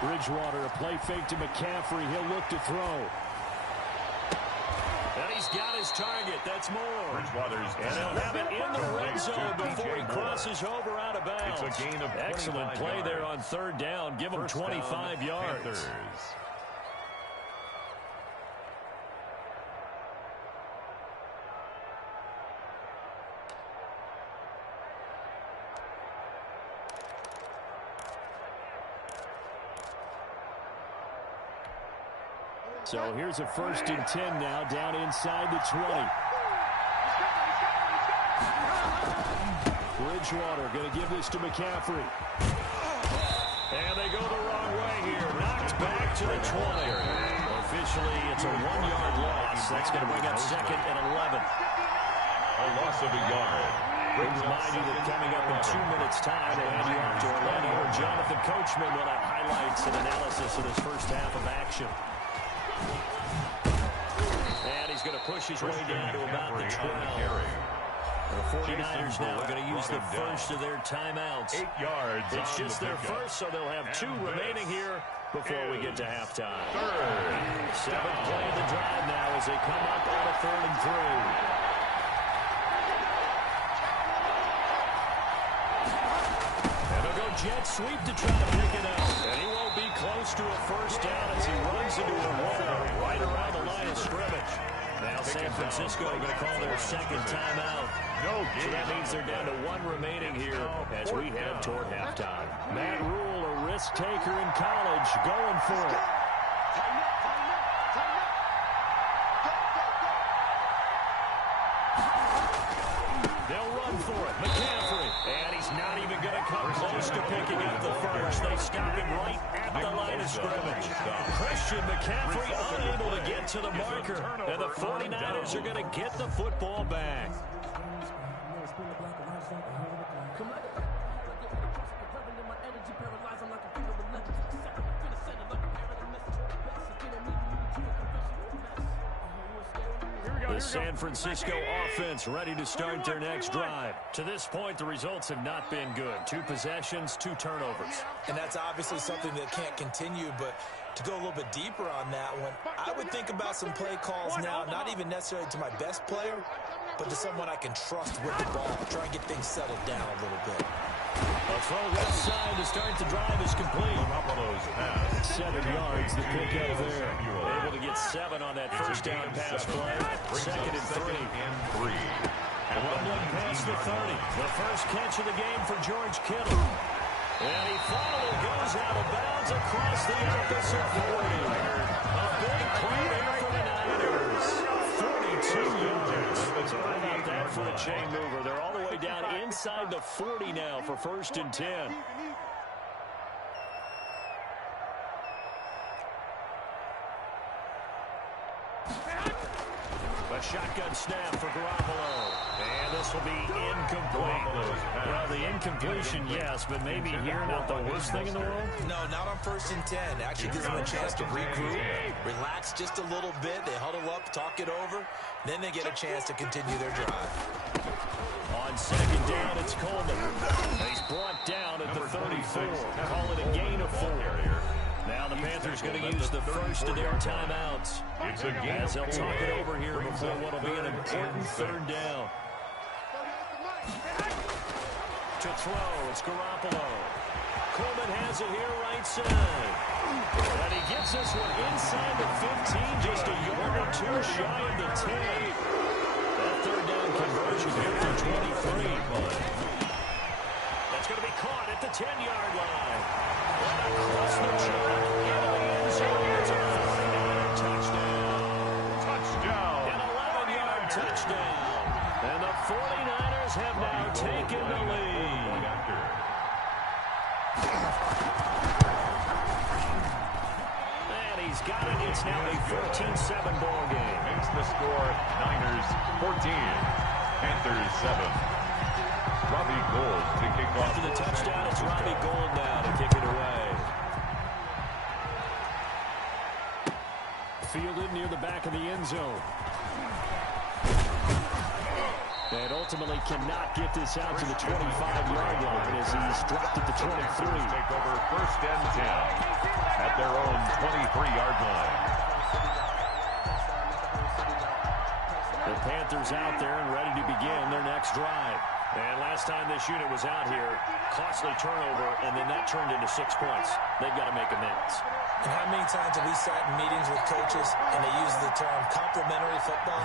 Bridgewater, a play fake to McCaffrey. He'll look to throw. And he's got his target. That's more. Bridgewater's and he'll have it in the red zone before he crosses over out of bounds. It's a gain of excellent play yards. there on 3rd down. Give him 25 yards. Panthers. So here's a 1st and 10 now, down inside the 20. Bridgewater going to give this to McCaffrey. And they go the wrong way here. Knocked back to the 20. Officially, it's a 1-yard loss. That's going to bring up 2nd and 11. A loss of a yard. We remind you that coming up in 2 minutes' time, we'll hand you off to Orlando where Jonathan Coachman will have highlights and analysis of this first half of action. And he's going to push his way down to about the 12. The 49ers now are going to use the first of their timeouts. 8 yards. It's just their first, so they'll have 2 remaining here before we get to halftime. 7th play of the drive now as they come up on a 3rd and 3. Jet sweep to try to pick it up. And he won't be close to a 1st down as he runs into a wall right around the line of scrimmage. Now San Francisco going to call their 2nd timeout. So that means they're down to 1 remaining here as we head toward halftime. Matt Rule, a risk taker in college, going for it. They'll run for it. McCaffrey. And he's not even going to come close to picking up the first. They stop him right at the line of scrimmage. Christian McCaffrey unable to get to the marker. And the 49ers are going to get the football back. The San Francisco offense ready to start their next drive. To this point, the results have not been good. 2 possessions, 2 turnovers. And that's obviously something that can't continue, but to go a little bit deeper on that one, I would think about some play calls now, not even necessarily to my best player, but to someone I can trust with the ball. Try and get things settled down a little bit. A throw left side to start the drive is complete. 7 yards, the pick out there. Able to get 7 on that first down pass play. 2nd and 3. Rumbling past the 30. The first catch of the game for George Kittle. And he finally goes out of bounds across the opposite 40. A big play there for the Niners. 42 yards. So how about that for a chain mover? They're all the way down inside the 40 now for 1st and 10. A shotgun snap for Garoppolo. And this will be incomplete. Well, the incompletion, yes, but maybe here not the worst thing in the world? No, not on 1st and 10. Actually gives them a chance to regroup, relax just a little bit. They huddle up, talk it over. Then they get a chance to continue their drive. On 2nd down, it's Coleman. He's brought down at the 34. Call it a gain of 4. Now the Panthers going to use the first of their timeouts. As they'll talk it over here before what will be an important 3rd down. To throw, it's Garoppolo. Coleman has it here right side. And he gets this one inside the 15, just a yard or 2 shy of the 10. That 3rd down conversion here from 23. That's going to be caught at the 10-yard line. Across the track, into the end zone. It's a 49 touchdown. Touchdown. An 11-yard touchdown. And the 49ers have now taken the lead. And he's got it. It's now a 14-7 ball game. Makes the score Niners 14, Panthers 7. Robbie Gould to kick off. After the touchdown, it's Robbie Gould now to kick it away. Fielded near the back of the end zone. And ultimately cannot get this out to the 25-yard line as he's dropped at the 23. Take over 1st and 10 at their own 23-yard line. The Panthers out there and ready to begin their next drive. And last time this unit was out here, costly turnover, and then that turned into 6 points. They've got to make amends. And how many times have we sat in meetings with coaches and they use the term complementary football?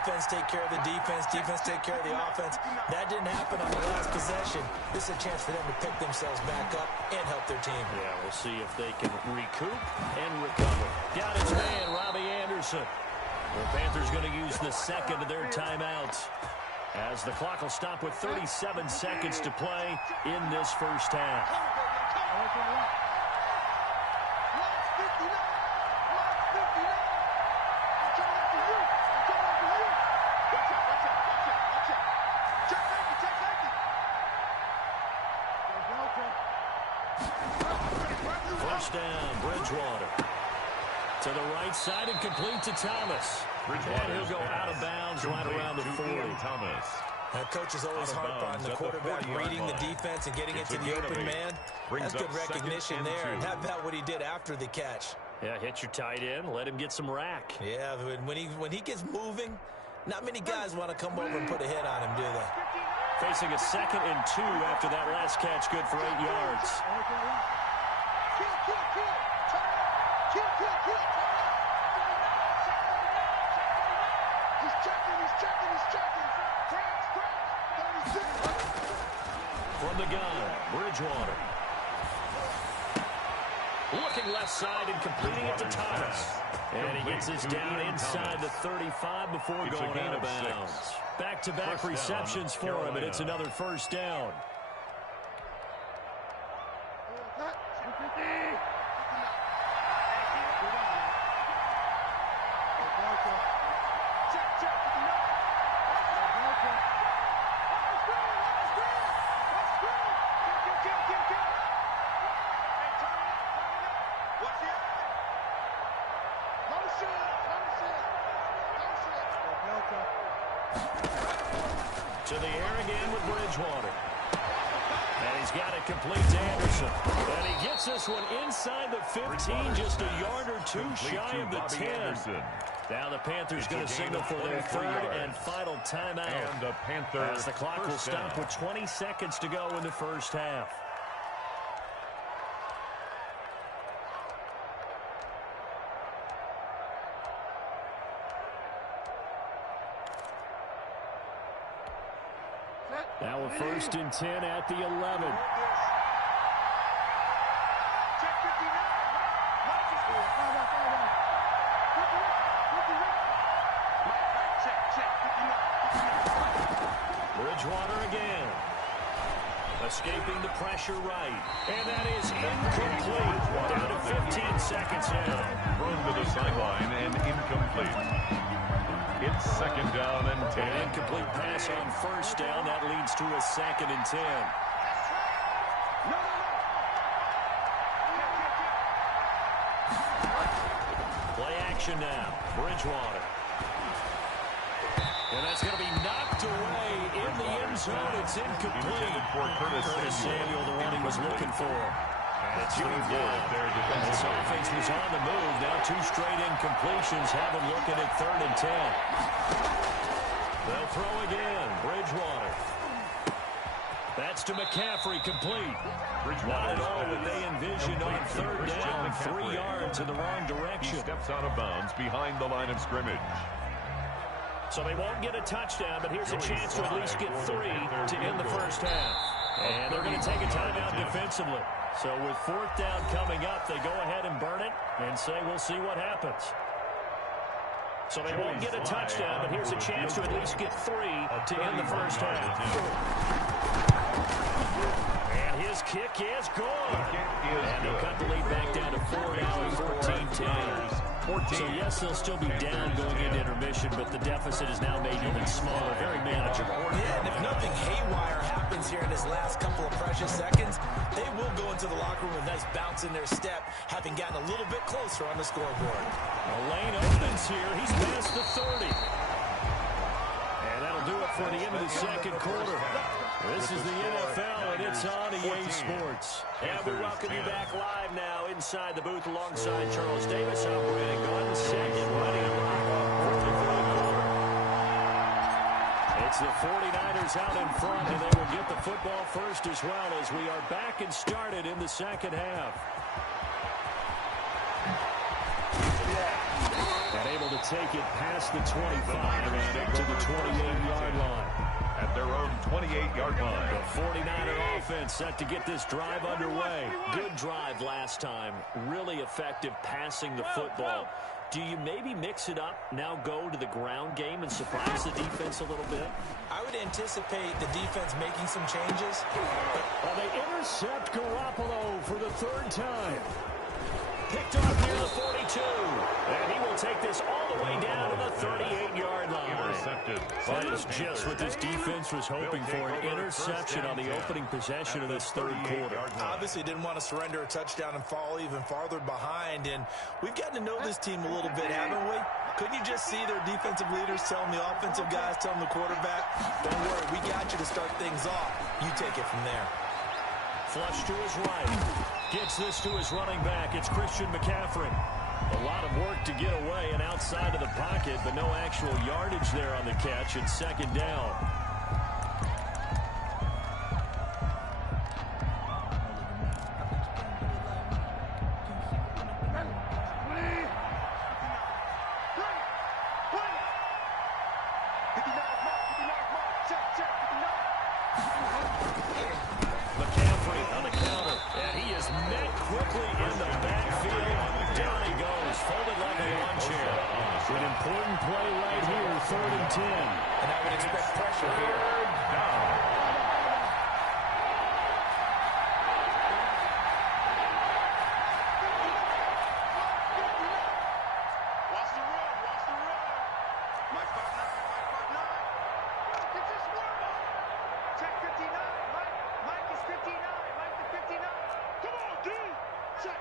Offense take care of the defense, defense take care of the offense. That didn't happen on the last possession. This is a chance for them to pick themselves back up and help their team. Yeah, we'll see if they can recoup and recover. Got his man, Robbie Anderson. The Panthers going to use the 2nd of their timeouts, as the clock will stop with 37 seconds to play in this first half. First down, Bridgewater. To the right side and complete to Thomas. And he'll go out of bounds right around the 40. Thomas. That coach is always harp on the quarterback reading the defense and getting into the open man. That's good recognition there. And how about what he did after the catch? Yeah, hit your tight end, let him get some rack. Yeah, when he gets moving, not many guys want to come over and put a hit on him, do they? Facing a 2nd and 2 after that last catch, good for 8 yards. From the gun, Bridgewater. Looking left side and completing it to Thomas. And he gets this down inside the 35 before going out of bounds. Back-to-back receptions for him, and it's another first down. To the air again with Bridgewater. And he's got it complete to Anderson. And he gets this one inside the 15, just a yard or two shy of the 10. Anderson. Now the Panthers going to signal for their third and final timeout. And the Panthers as the clock will stop with 20 seconds to go in the first half. Now a 1st and 10 at the 11. Bridgewater again. Escaping the pressure right. And that is incomplete. Down to 15 seconds now. Thrown to the sideline and incomplete. It's 2nd down and 10. An incomplete pass on 1st down. That leads to a 2nd and 10. Play action now. Bridgewater. And that's going to be knocked away in the end zone. It's incomplete. Curtis Samuel, the one he was looking for. And it's moved down. This offense was on the move. Now 2 straight incompletions have him looking at 3rd and 10. They'll throw again. Bridgewater. That's to McCaffrey, complete. Not at all what they envisioned on 3rd down. 3 yards in the wrong direction. He steps out of bounds behind the line of scrimmage. So they won't get a touchdown, but here's a chance to at least get 3 to end the first half. And they're going to take a timeout defensively. So with 4th down coming up, they go ahead and burn it and say we'll see what happens. So they won't get a touchdown, but here's a chance to at least get 3 to end the first half. And his kick is gone. And they'll cut the lead back down to 4 now at 14-10. So yes, they'll still be down going into intermission, but the deficit is now made even smaller, very manageable. Yeah, and if nothing haywire happens here in his last couple of precious seconds, they will go into the locker room with a nice bounce in their step, having gotten a little bit closer on the scoreboard. The lane opens here. He's past the 30. And that'll do it for the end of the 2nd quarter. This is the NFL, and it's on EA Sports. And we welcome you back live now inside the booth alongside Charles Davis. I'm Brandon Gordon, second, ready to rock for the 3rd quarter. It's the 49ers out in front, and they will get the football first as well as we are back and started in the 2nd half. And able to take it past the 25 and to the 28-yard line. At their own 28-yard line. The 49er offense set to get this drive underway. Good drive last time. Really effective passing the football. Do you maybe mix it up, now go to the ground game and surprise the defense a little bit? I would anticipate the defense making some changes. Well, they intercept Garoppolo for the 3rd time. Picked off near the 42. And he will take this all the way down to the 38-yard line. Intercepted. That is just what this defense was hoping for, an interception on the opening possession of this 3rd quarter. Obviously didn't want to surrender a touchdown and fall even farther behind. And we've gotten to know this team a little bit, haven't we? Couldn't you just see their defensive leaders telling the offensive guys, telling the quarterback, don't worry, we got you to start things off. You take it from there. Flush to his right. Gets this to his running back. It's Christian McCaffrey. A lot of work to get away and outside of the pocket, but no actual yardage there on the catch. It's 2nd down. McCaffrey on the counter, and he is met quickly in the backfield. Down he goes, folded like a lawn chair. An important play right here, 3rd and 10. And I would expect pressure here. Watch the run, watch the run. Mike 5'9", Get this one. Check 59, Mike is 59, Mike is 59. Come on, D. Check.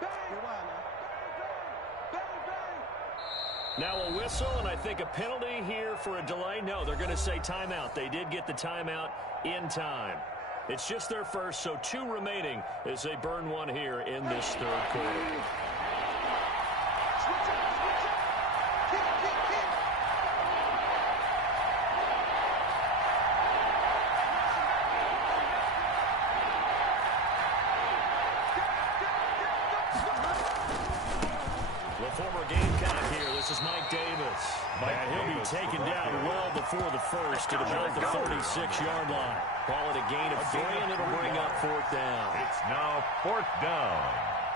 Bang. Bang, bang. Now a whistle, and I think a penalty here for a delay. No, they're going to say timeout. They did get the timeout in time. It's just their first, so 2 remaining as they burn one here in this third quarter. Former Gamecock here. This is Mike Davis. And he'll be taken down well before the first at about the 36-yard line. Call it a gain of 3, and it'll bring up 4th down. It's now 4th down.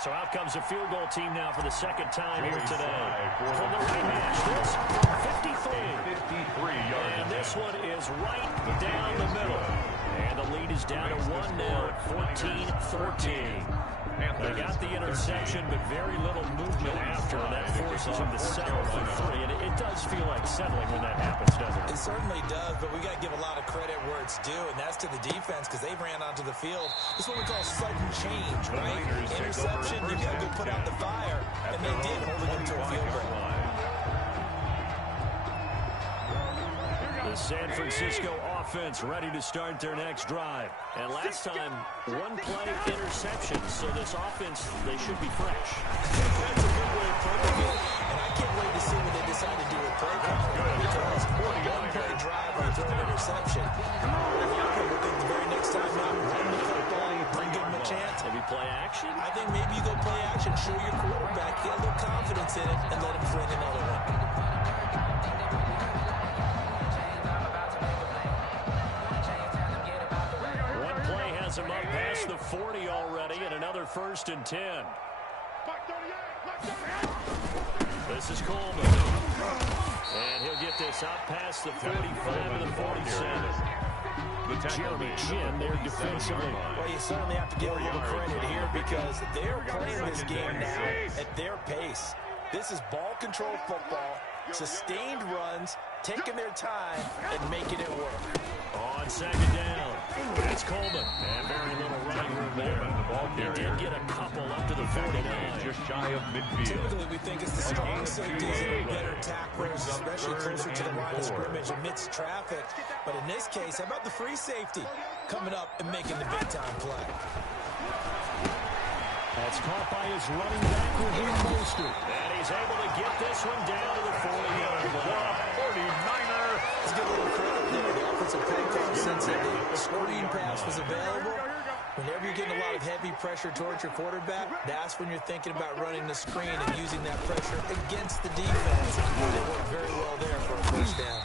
So out comes the field goal team now for the second time here today. From the right hash, this from 53. And this one is right down the middle. And the lead is down to 1 now, 14-14. They got the interception, but very little movement after. That forces them to settle for 3. And it does feel like settling when that happens, doesn't it? It certainly does, but we got to give a lot of credit where it's due, and that's to the defense because they ran onto the field. This is what we call sudden change, right? Interception, you got to go put out the fire, and they did, holding them to a field goal. The San Francisco offense ready to start their next drive. And last time, 1-play interception. So this offense, they should be fresh. That's a good way of putting it. And I can't wait to see what they decide to do with play calling. Because 1-play drive or throw an interception. I would think the very next time I'm running the football, give them a chance. Maybe play action? I think maybe you go play action, show your quarterback, get a little confidence in it, and let him fling another one. Him up past the 40 already, and another 1st and 10. This is Coleman. And he'll get this out past the 45 to the 47. Jeremy Chin there defensively. Well, you certainly have to give a little credit here because they're playing this game now at their pace. This is ball control football, sustained runs, taking their time, and making it work. On 2nd down, it's Coleman. And very little running room there. He did get a couple up to the 49. Just shy of midfield. Typically, we think it's the strong safeties that are better tacklers, especially closer to the line of scrimmage amidst traffic. But in this case, how about the free safety coming up and making the big-time play? That's caught by his running back, Raheem Mostert. And he's able to get this one down to the 40-yard line. 49er. Let's give a little credit there. The offensive play call, since the screen pass was available, whenever you're getting a lot of heavy pressure towards your quarterback, that's when you're thinking about running the screen and using that pressure against the defense. They worked very well there for a 1st down.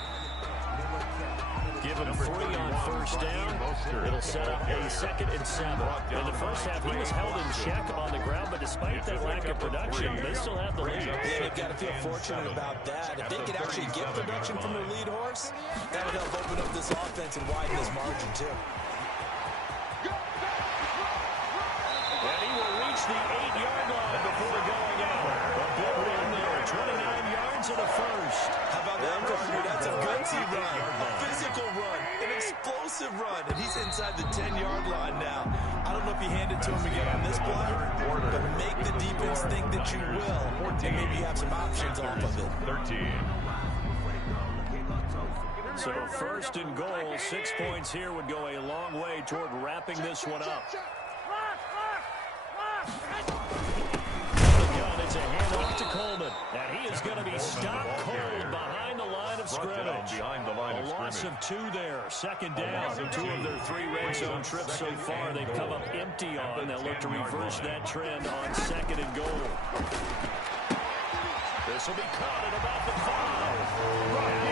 Give him 3 on 1st down. It'll set up a 2nd and 7. In the first half, he was held in check on the ground, but despite that lack of production, they still have the lead. Yeah, they've got to feel fortunate about that. If they could actually get production from their lead horse, that would help open up this offense and widen this margin, too. And he will reach the 8-yard line before going out. A big run there, 29 yards in the first. How about that, partner? That's a gutsy run, a physical run, an explosive run, and he's inside the 10-yard line now. I don't know if you hand it to him again on this play, but make the defense think that you will, and maybe you have some options off of it. 13. So 1st and goal, 6 points here would go a long way toward wrapping this one up. It's a handoff to Coleman, and he is going to be stopped cold behind the line of scrimmage. A loss of 2 there. 2nd down. 2 of their 3 red zone trips so far they've come up empty on. They'll look to reverse that trend on 2nd and goal. This will be caught at about the 5.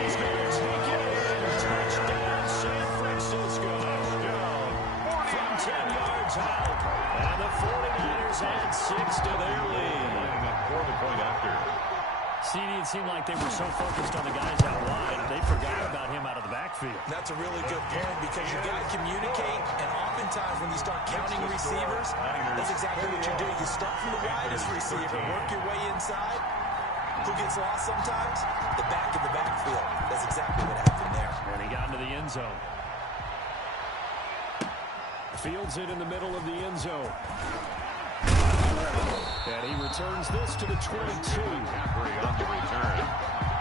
He's going to take it in. Touchdown, San Francisco. From 10 yards out. And the 49ers add 6 to their lead. For the point after. CD, it seemed like they were so focused on the guys out wide, they forgot about him out of the backfield. That's a really good point because you got to communicate, and oftentimes when you start counting receivers, that's exactly what you do. You start from the widest receiver, work your way inside. Who gets lost sometimes? The back of the backfield. That's exactly what happened there. And he got into the end zone. Fields it in the middle of the end zone. And he returns this to the 22. McCaffrey on the return.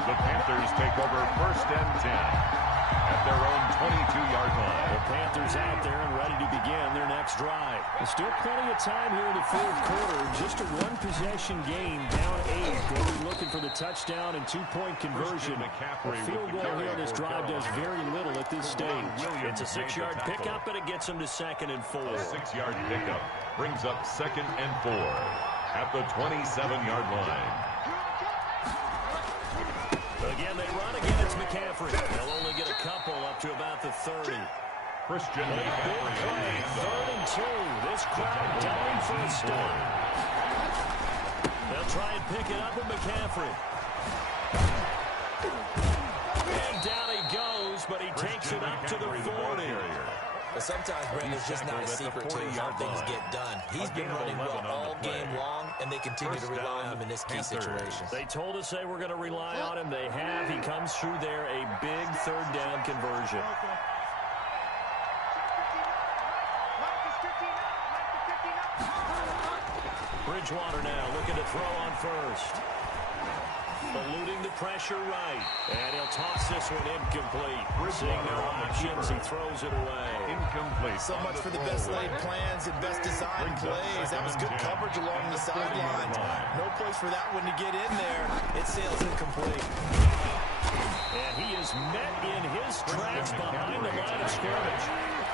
The Panthers take over 1st and 10 at their own 22-yard line. The Panthers out there and ready to begin their next drive. There's still plenty of time here in the fourth quarter. Just a one-possession game, down 8. They'll be looking for the touchdown and two-point conversion. A field goal here on this drive does very little at this stage. It's a 6-yard pickup, and it gets them to 2nd and 4. A 6-yard pickup brings up 2nd and 4 at the 27-yard line. Again, they run again. It's McCaffrey. They'll only get a couple up to about the 30. Christian Big play, McCaffrey. 3rd and 2. This crowd dying for a stop. They'll try and pick it up with McCaffrey. And down he goes, but he takes it up to the 40. But sometimes, Brandon, it's just not a secret to how things get done. He's been running well all game long, and they continue to rely on him in this key situation. They told us they were going to rely on him. They have. He comes through there, a big 3rd down conversion. Bridgewater now looking to throw on 1st. Eluding the pressure right. And he'll toss this one incomplete. Seeing no options, he throws it away. Incomplete. So much for the best laid plans and best designed plays. That was good coverage along the sidelines. No place for that one to get in there. It sails incomplete. And he is met in his tracks behind the line of scrimmage.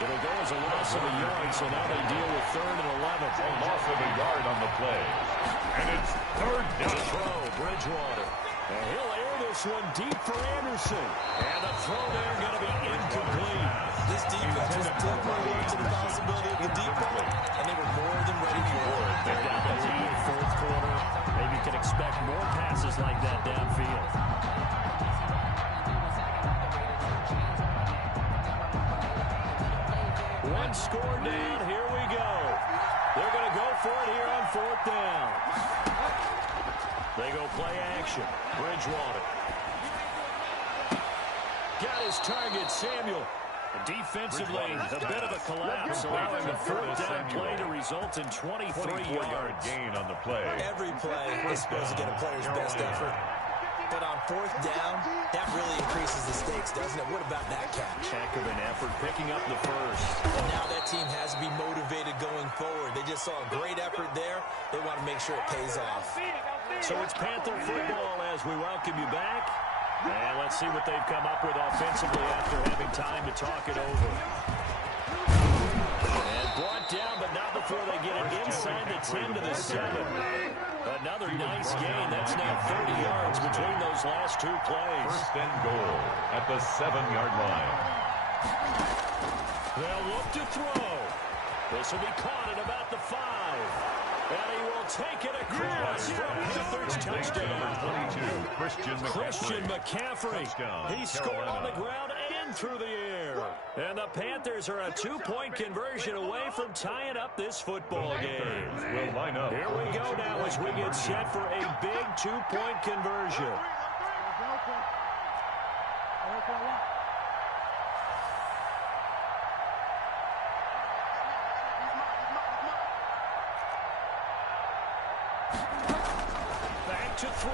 It'll go as a loss of a yard, so now they deal with 3rd and 11. A loss of a yard on the play. And it's 3rd down. Throw, Bridgewater. And he'll air this one deep for Anderson. And the throw there going to be incomplete. This defense was definitely alert to the possibility of the deep ball, and they were more than ready for it. They've got the lead, 4th quarter. Maybe you can expect more passes like that downfield. One score down. Here we go. They're going to go for it here on 4th down. They go play action. Bridgewater. Got his target, Samuel. Defensively, a bit of a collapse, allowing the 4th down play to result in 23 yards. Gain on the play. Every play is supposed to get a player's best effort. But on 4th down, that really increases the stakes, doesn't it? What about that catch? Heck of an effort picking up the 1st. And now that team has to be motivated going forward. They just saw a great effort there. They want to make sure it pays off. So it's Panther football as we welcome you back. And let's see what they've come up with offensively after having time to talk it over. And brought down, but not before they get it inside the 10 to the 7. Another nice gain. That's now 30 yards between those last two plays. 1st and goal at the 7-yard line. They'll look to throw. This will be caught at about the 5. And he will take it across for Panthers touchdown. 22, Christian McCaffrey. He scored on the ground and through the air. And the Panthers are a 2-point conversion away from tying up this football game. Will line up. Here we go now as we get set for a big 2-point conversion. Back to throw.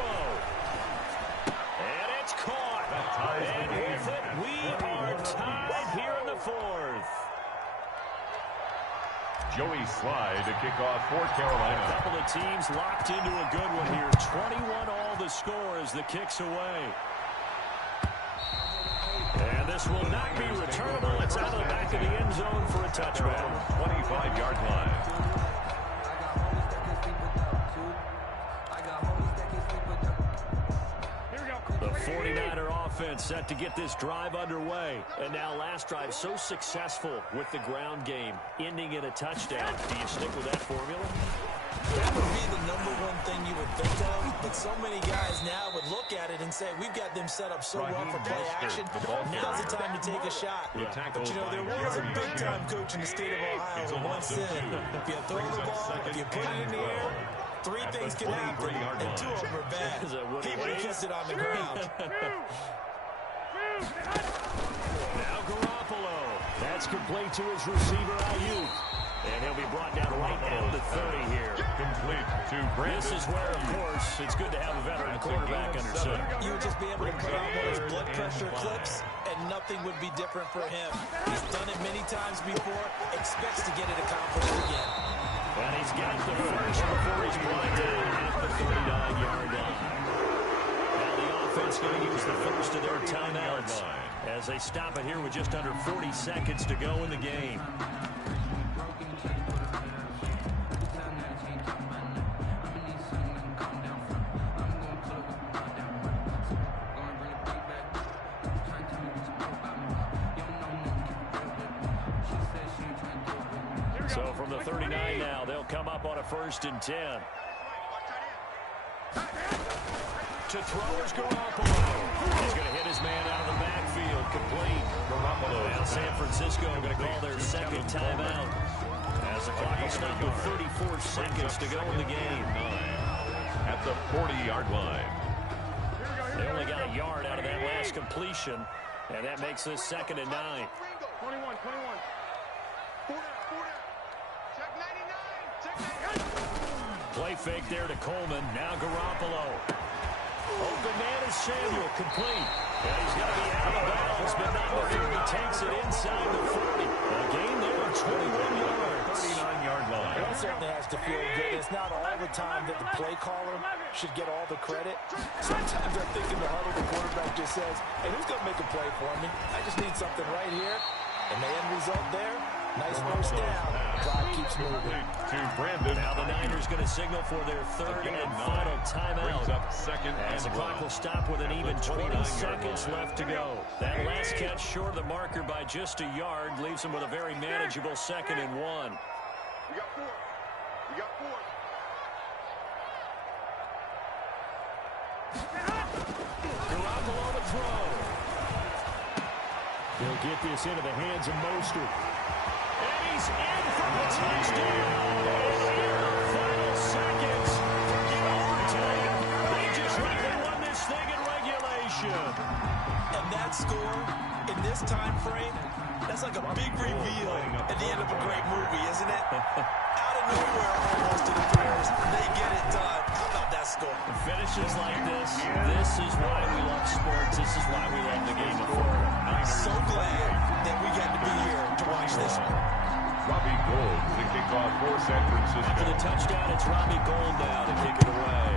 And it's caught. And with it, we are tied here in the 4th. Joey Slye to kick off for Carolina. A couple of teams locked into a good one here. 21 all the score as the kick's away. And this will not be returnable. It's out of the back of the end zone for a touchback. 25-yard line. The 49er offense set to get this drive underway. And now last drive so successful with the ground game, ending in a touchdown. Do you stick with that formula? That would be the #1 thing you would think of, but so many guys now would look at it and say, we've got them set up so well for play action. Now's the time to take a shot. But, you know, there was a big-time coach in the state of Ohio who once said, if you throw the ball, if you put it in the air, 3 things can happen, and 2 of them are bad. He would have kissed it on the ground. Now Garoppolo. That's complete to his receiver, Ayuk. And he'll be brought down right at the 30 here. Complete to Brandon. This is where, of course, it's good to have a veteran quarterback under center. You would just be able to put on one of those blood pressure clips, and nothing would be different for him. He's done it many times before, expects to get it accomplished again. And he's got the first before he's brought down at the 39-yard line. Now the offense going to use the first of their timeouts as they stop it here with just under 40 seconds to go in the game. So from the 39 now, they'll come up on a 1st and 10. To throw is Garoppolo. He's going to hit his man out of the backfield. Complete. Garoppolo. Now San Francisco going to call their second timeout. As the clock will stop with 34 seconds to go in the game. At the 40-yard line. They only got a yard out of that last completion, and that makes this 2nd and 9. 21. Check 99. Check 99. Play fake there to Coleman. Now Garoppolo. Open man is Samuel. Complete. And he's going to be out of bounds, but not before he takes it inside the 40. A gain there of 21 yards. 39-yard line. That certainly has to feel good. It's not all the time that the play caller should get all the credit. Sometimes I think in the huddle, the quarterback just says, hey, who's going to make a play for me? I just need something right here. And the end result there, nice first down. Drive keeps moving. To Brandon. Now the Niners going to signal for their 3rd and final timeout. Brings up 2nd As the and clock will stop with an even 20 seconds left to go. That last catch short of the marker by just a yard leaves them with a very manageable 2nd and 1. We got 4. Garoppolo to throw. He'll get this into the hands of Mostert. And he's in for the touchdown. In the final seconds. Forget overtime. They just really won this thing in regulation. And that score, in this time frame, that's like a big reveal at the end of a great movie, isn't it? Out of nowhere, almost to the players, they get it done. How about that score? Finishes like this is why we love sports. This is why we love the game of football. I'm so glad that we got to be here to watch this one. Robbie Gould to kick off for San Francisco. After the touchdown, it's Robbie Gould now to kick it away.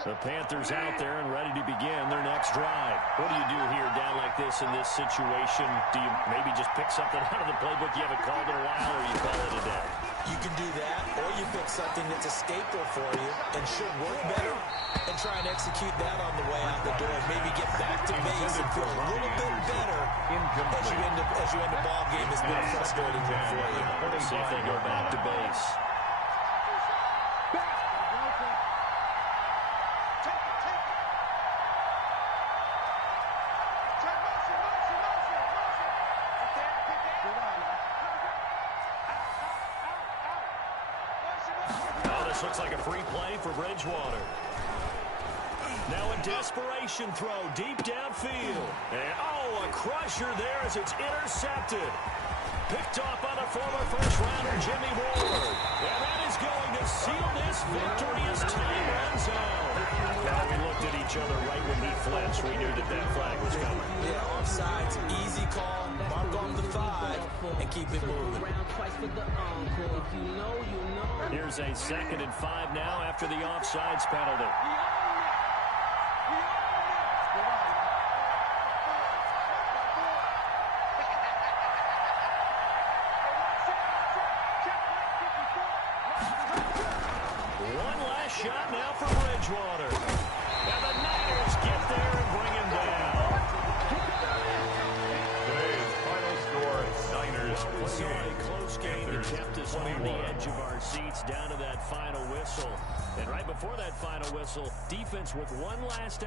The Panthers out there and ready to begin their next drive. What do you do here down like this in this situation? Do you maybe just pick something out of the playbook you haven't called in a while, or you call it a day? You can do that, or you pick something that's a staple for you and should work better and try and execute that on the way out the door. Maybe get back to base and feel a little bit better as you end the ball game. It's been a frustrating one for you. Let's see if they go back to base. Looks like a free play for Bridgewater. Now a desperation throw deep downfield. And, a crusher there as it's intercepted. Picked off by the former first-rounder Jimmy Ward. And that is going to seal this victory as time runs out. Now we looked at each other right when he flinched. We knew that flag was coming. Yeah, offsides, easy call. Mark on the 5 and keep it moving. Here's a 2nd and 5 now after the offsides penalty. One last shot now for Bridgewater. And the Niners get there we saw a close game that kept us on the edge of our seats down to that final whistle. And right before that final whistle, defense with one last